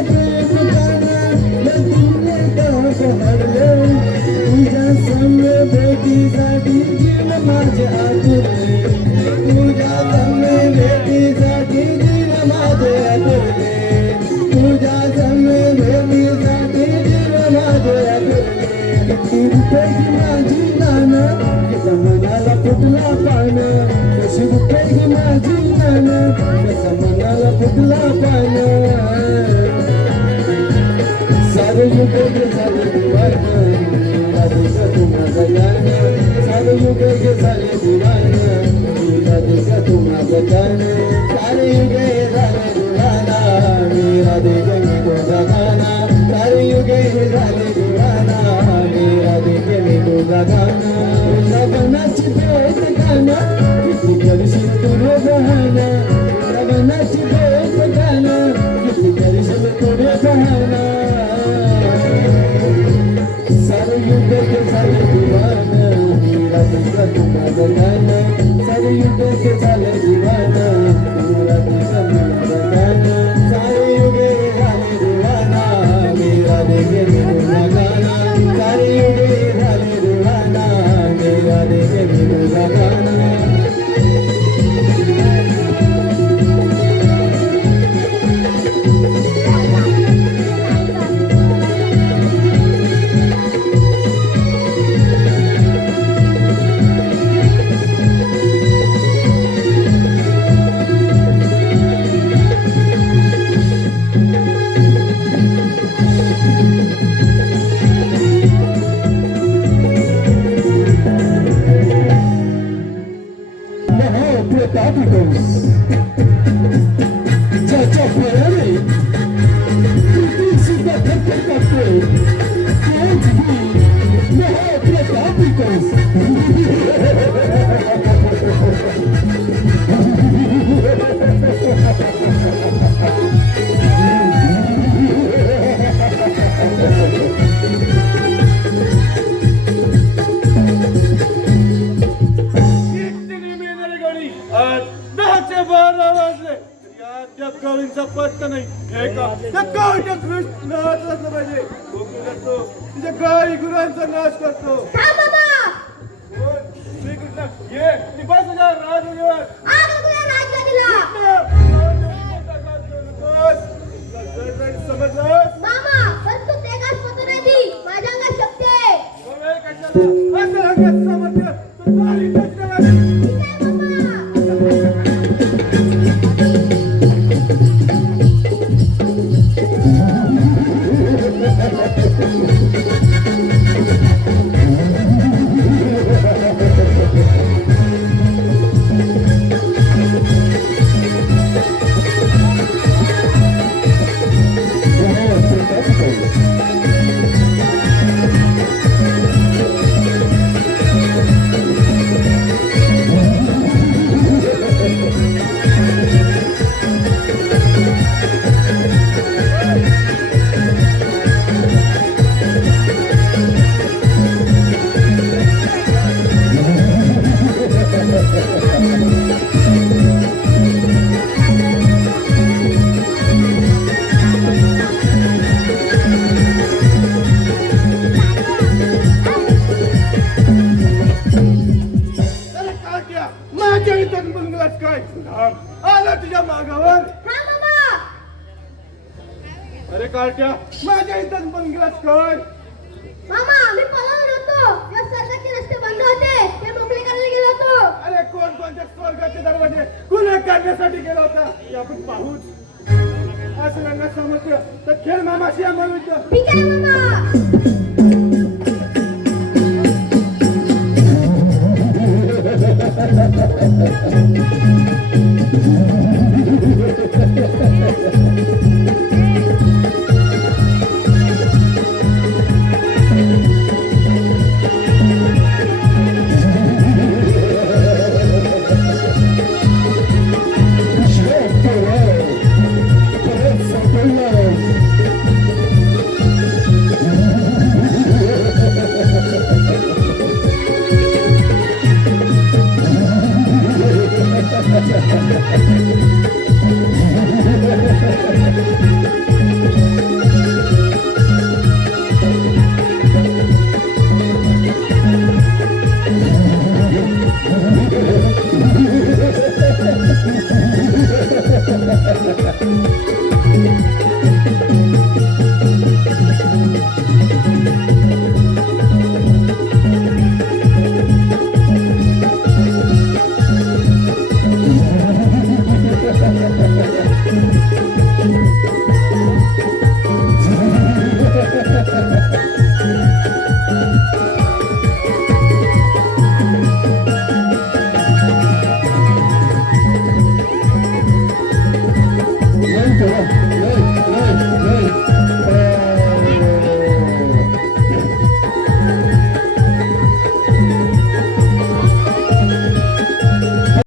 प्रेम गाणं दुनियेत पहरले तुझ्या संगे भेटीसाठी जीव माझे आठवले तुझ्या संगे भेटीसाठी जीव माझे आठवले तुझ्या संगे भेटीसाठी जीव माझे आठवले किती रुपये माझी नाणं मनाला फुटला पान कशी रुपये माझी नाणं कसं मनाला फुटला पान सारं युग झालं दिवाणं मीरा दिक तू माझं गाण सारं युग झालं दिवाणं मीरा दिक तू माझं गाण सारं युग झालं दिवाना मीरा दिक मी तुझं गाणं सारं युग झालं दिवाना मीरा दिक मी तुझं गाणं वृंदावनाची भेट गाणं किती करशील तू रे बहान वृंदावनाची भेट गाणं किती करशील तू रे बहान सारं युग झालं दिवान मीरा दिक तू माझं गाणं सारं युग झालं दिवान मीरा दिक माझं गाणं सारं युग झालं दिवाना मीरा दिक मी तुझं गाणं सारं युग झालं दिवाना मीरा दिक मी तुझं गाणं तुला पटत नाही हे का त्या गावच्या कृष्णाच असलं पाहिजे गोकुळ करतो तुझ्या गाई गुरांचा नाश करतो थांब मामा कोण? श्रीकृष्ण ये ती बस तुझ्या राजवर आग लागूया राजगादीला समजलं मामा पण तू ते काय स्वतः नाही दी माझ्या अंगात शक्ती आहे कशाला असं अंगात सामर्थ्य तर बारी नसतं. ठीक आहे मामा अरे काट्या माझ्या इथं बंगलात काय थांब आला तुझ्या मागावर हा मामा अरे काट्या माझ्या इथं बंगलात काय मामा मी पळून होतो या सरकारचे रस्ते बंद होते ते मोकळे करायला गेलो होतो अरे कोण कोणत्या स्वर्गाचे दरवाजे खुले करण्यासाठी गेला होता ते आपण पाहूच असं रंगात समजतं तर खेळ मामाशी आम्हाला ठीक आहे मामा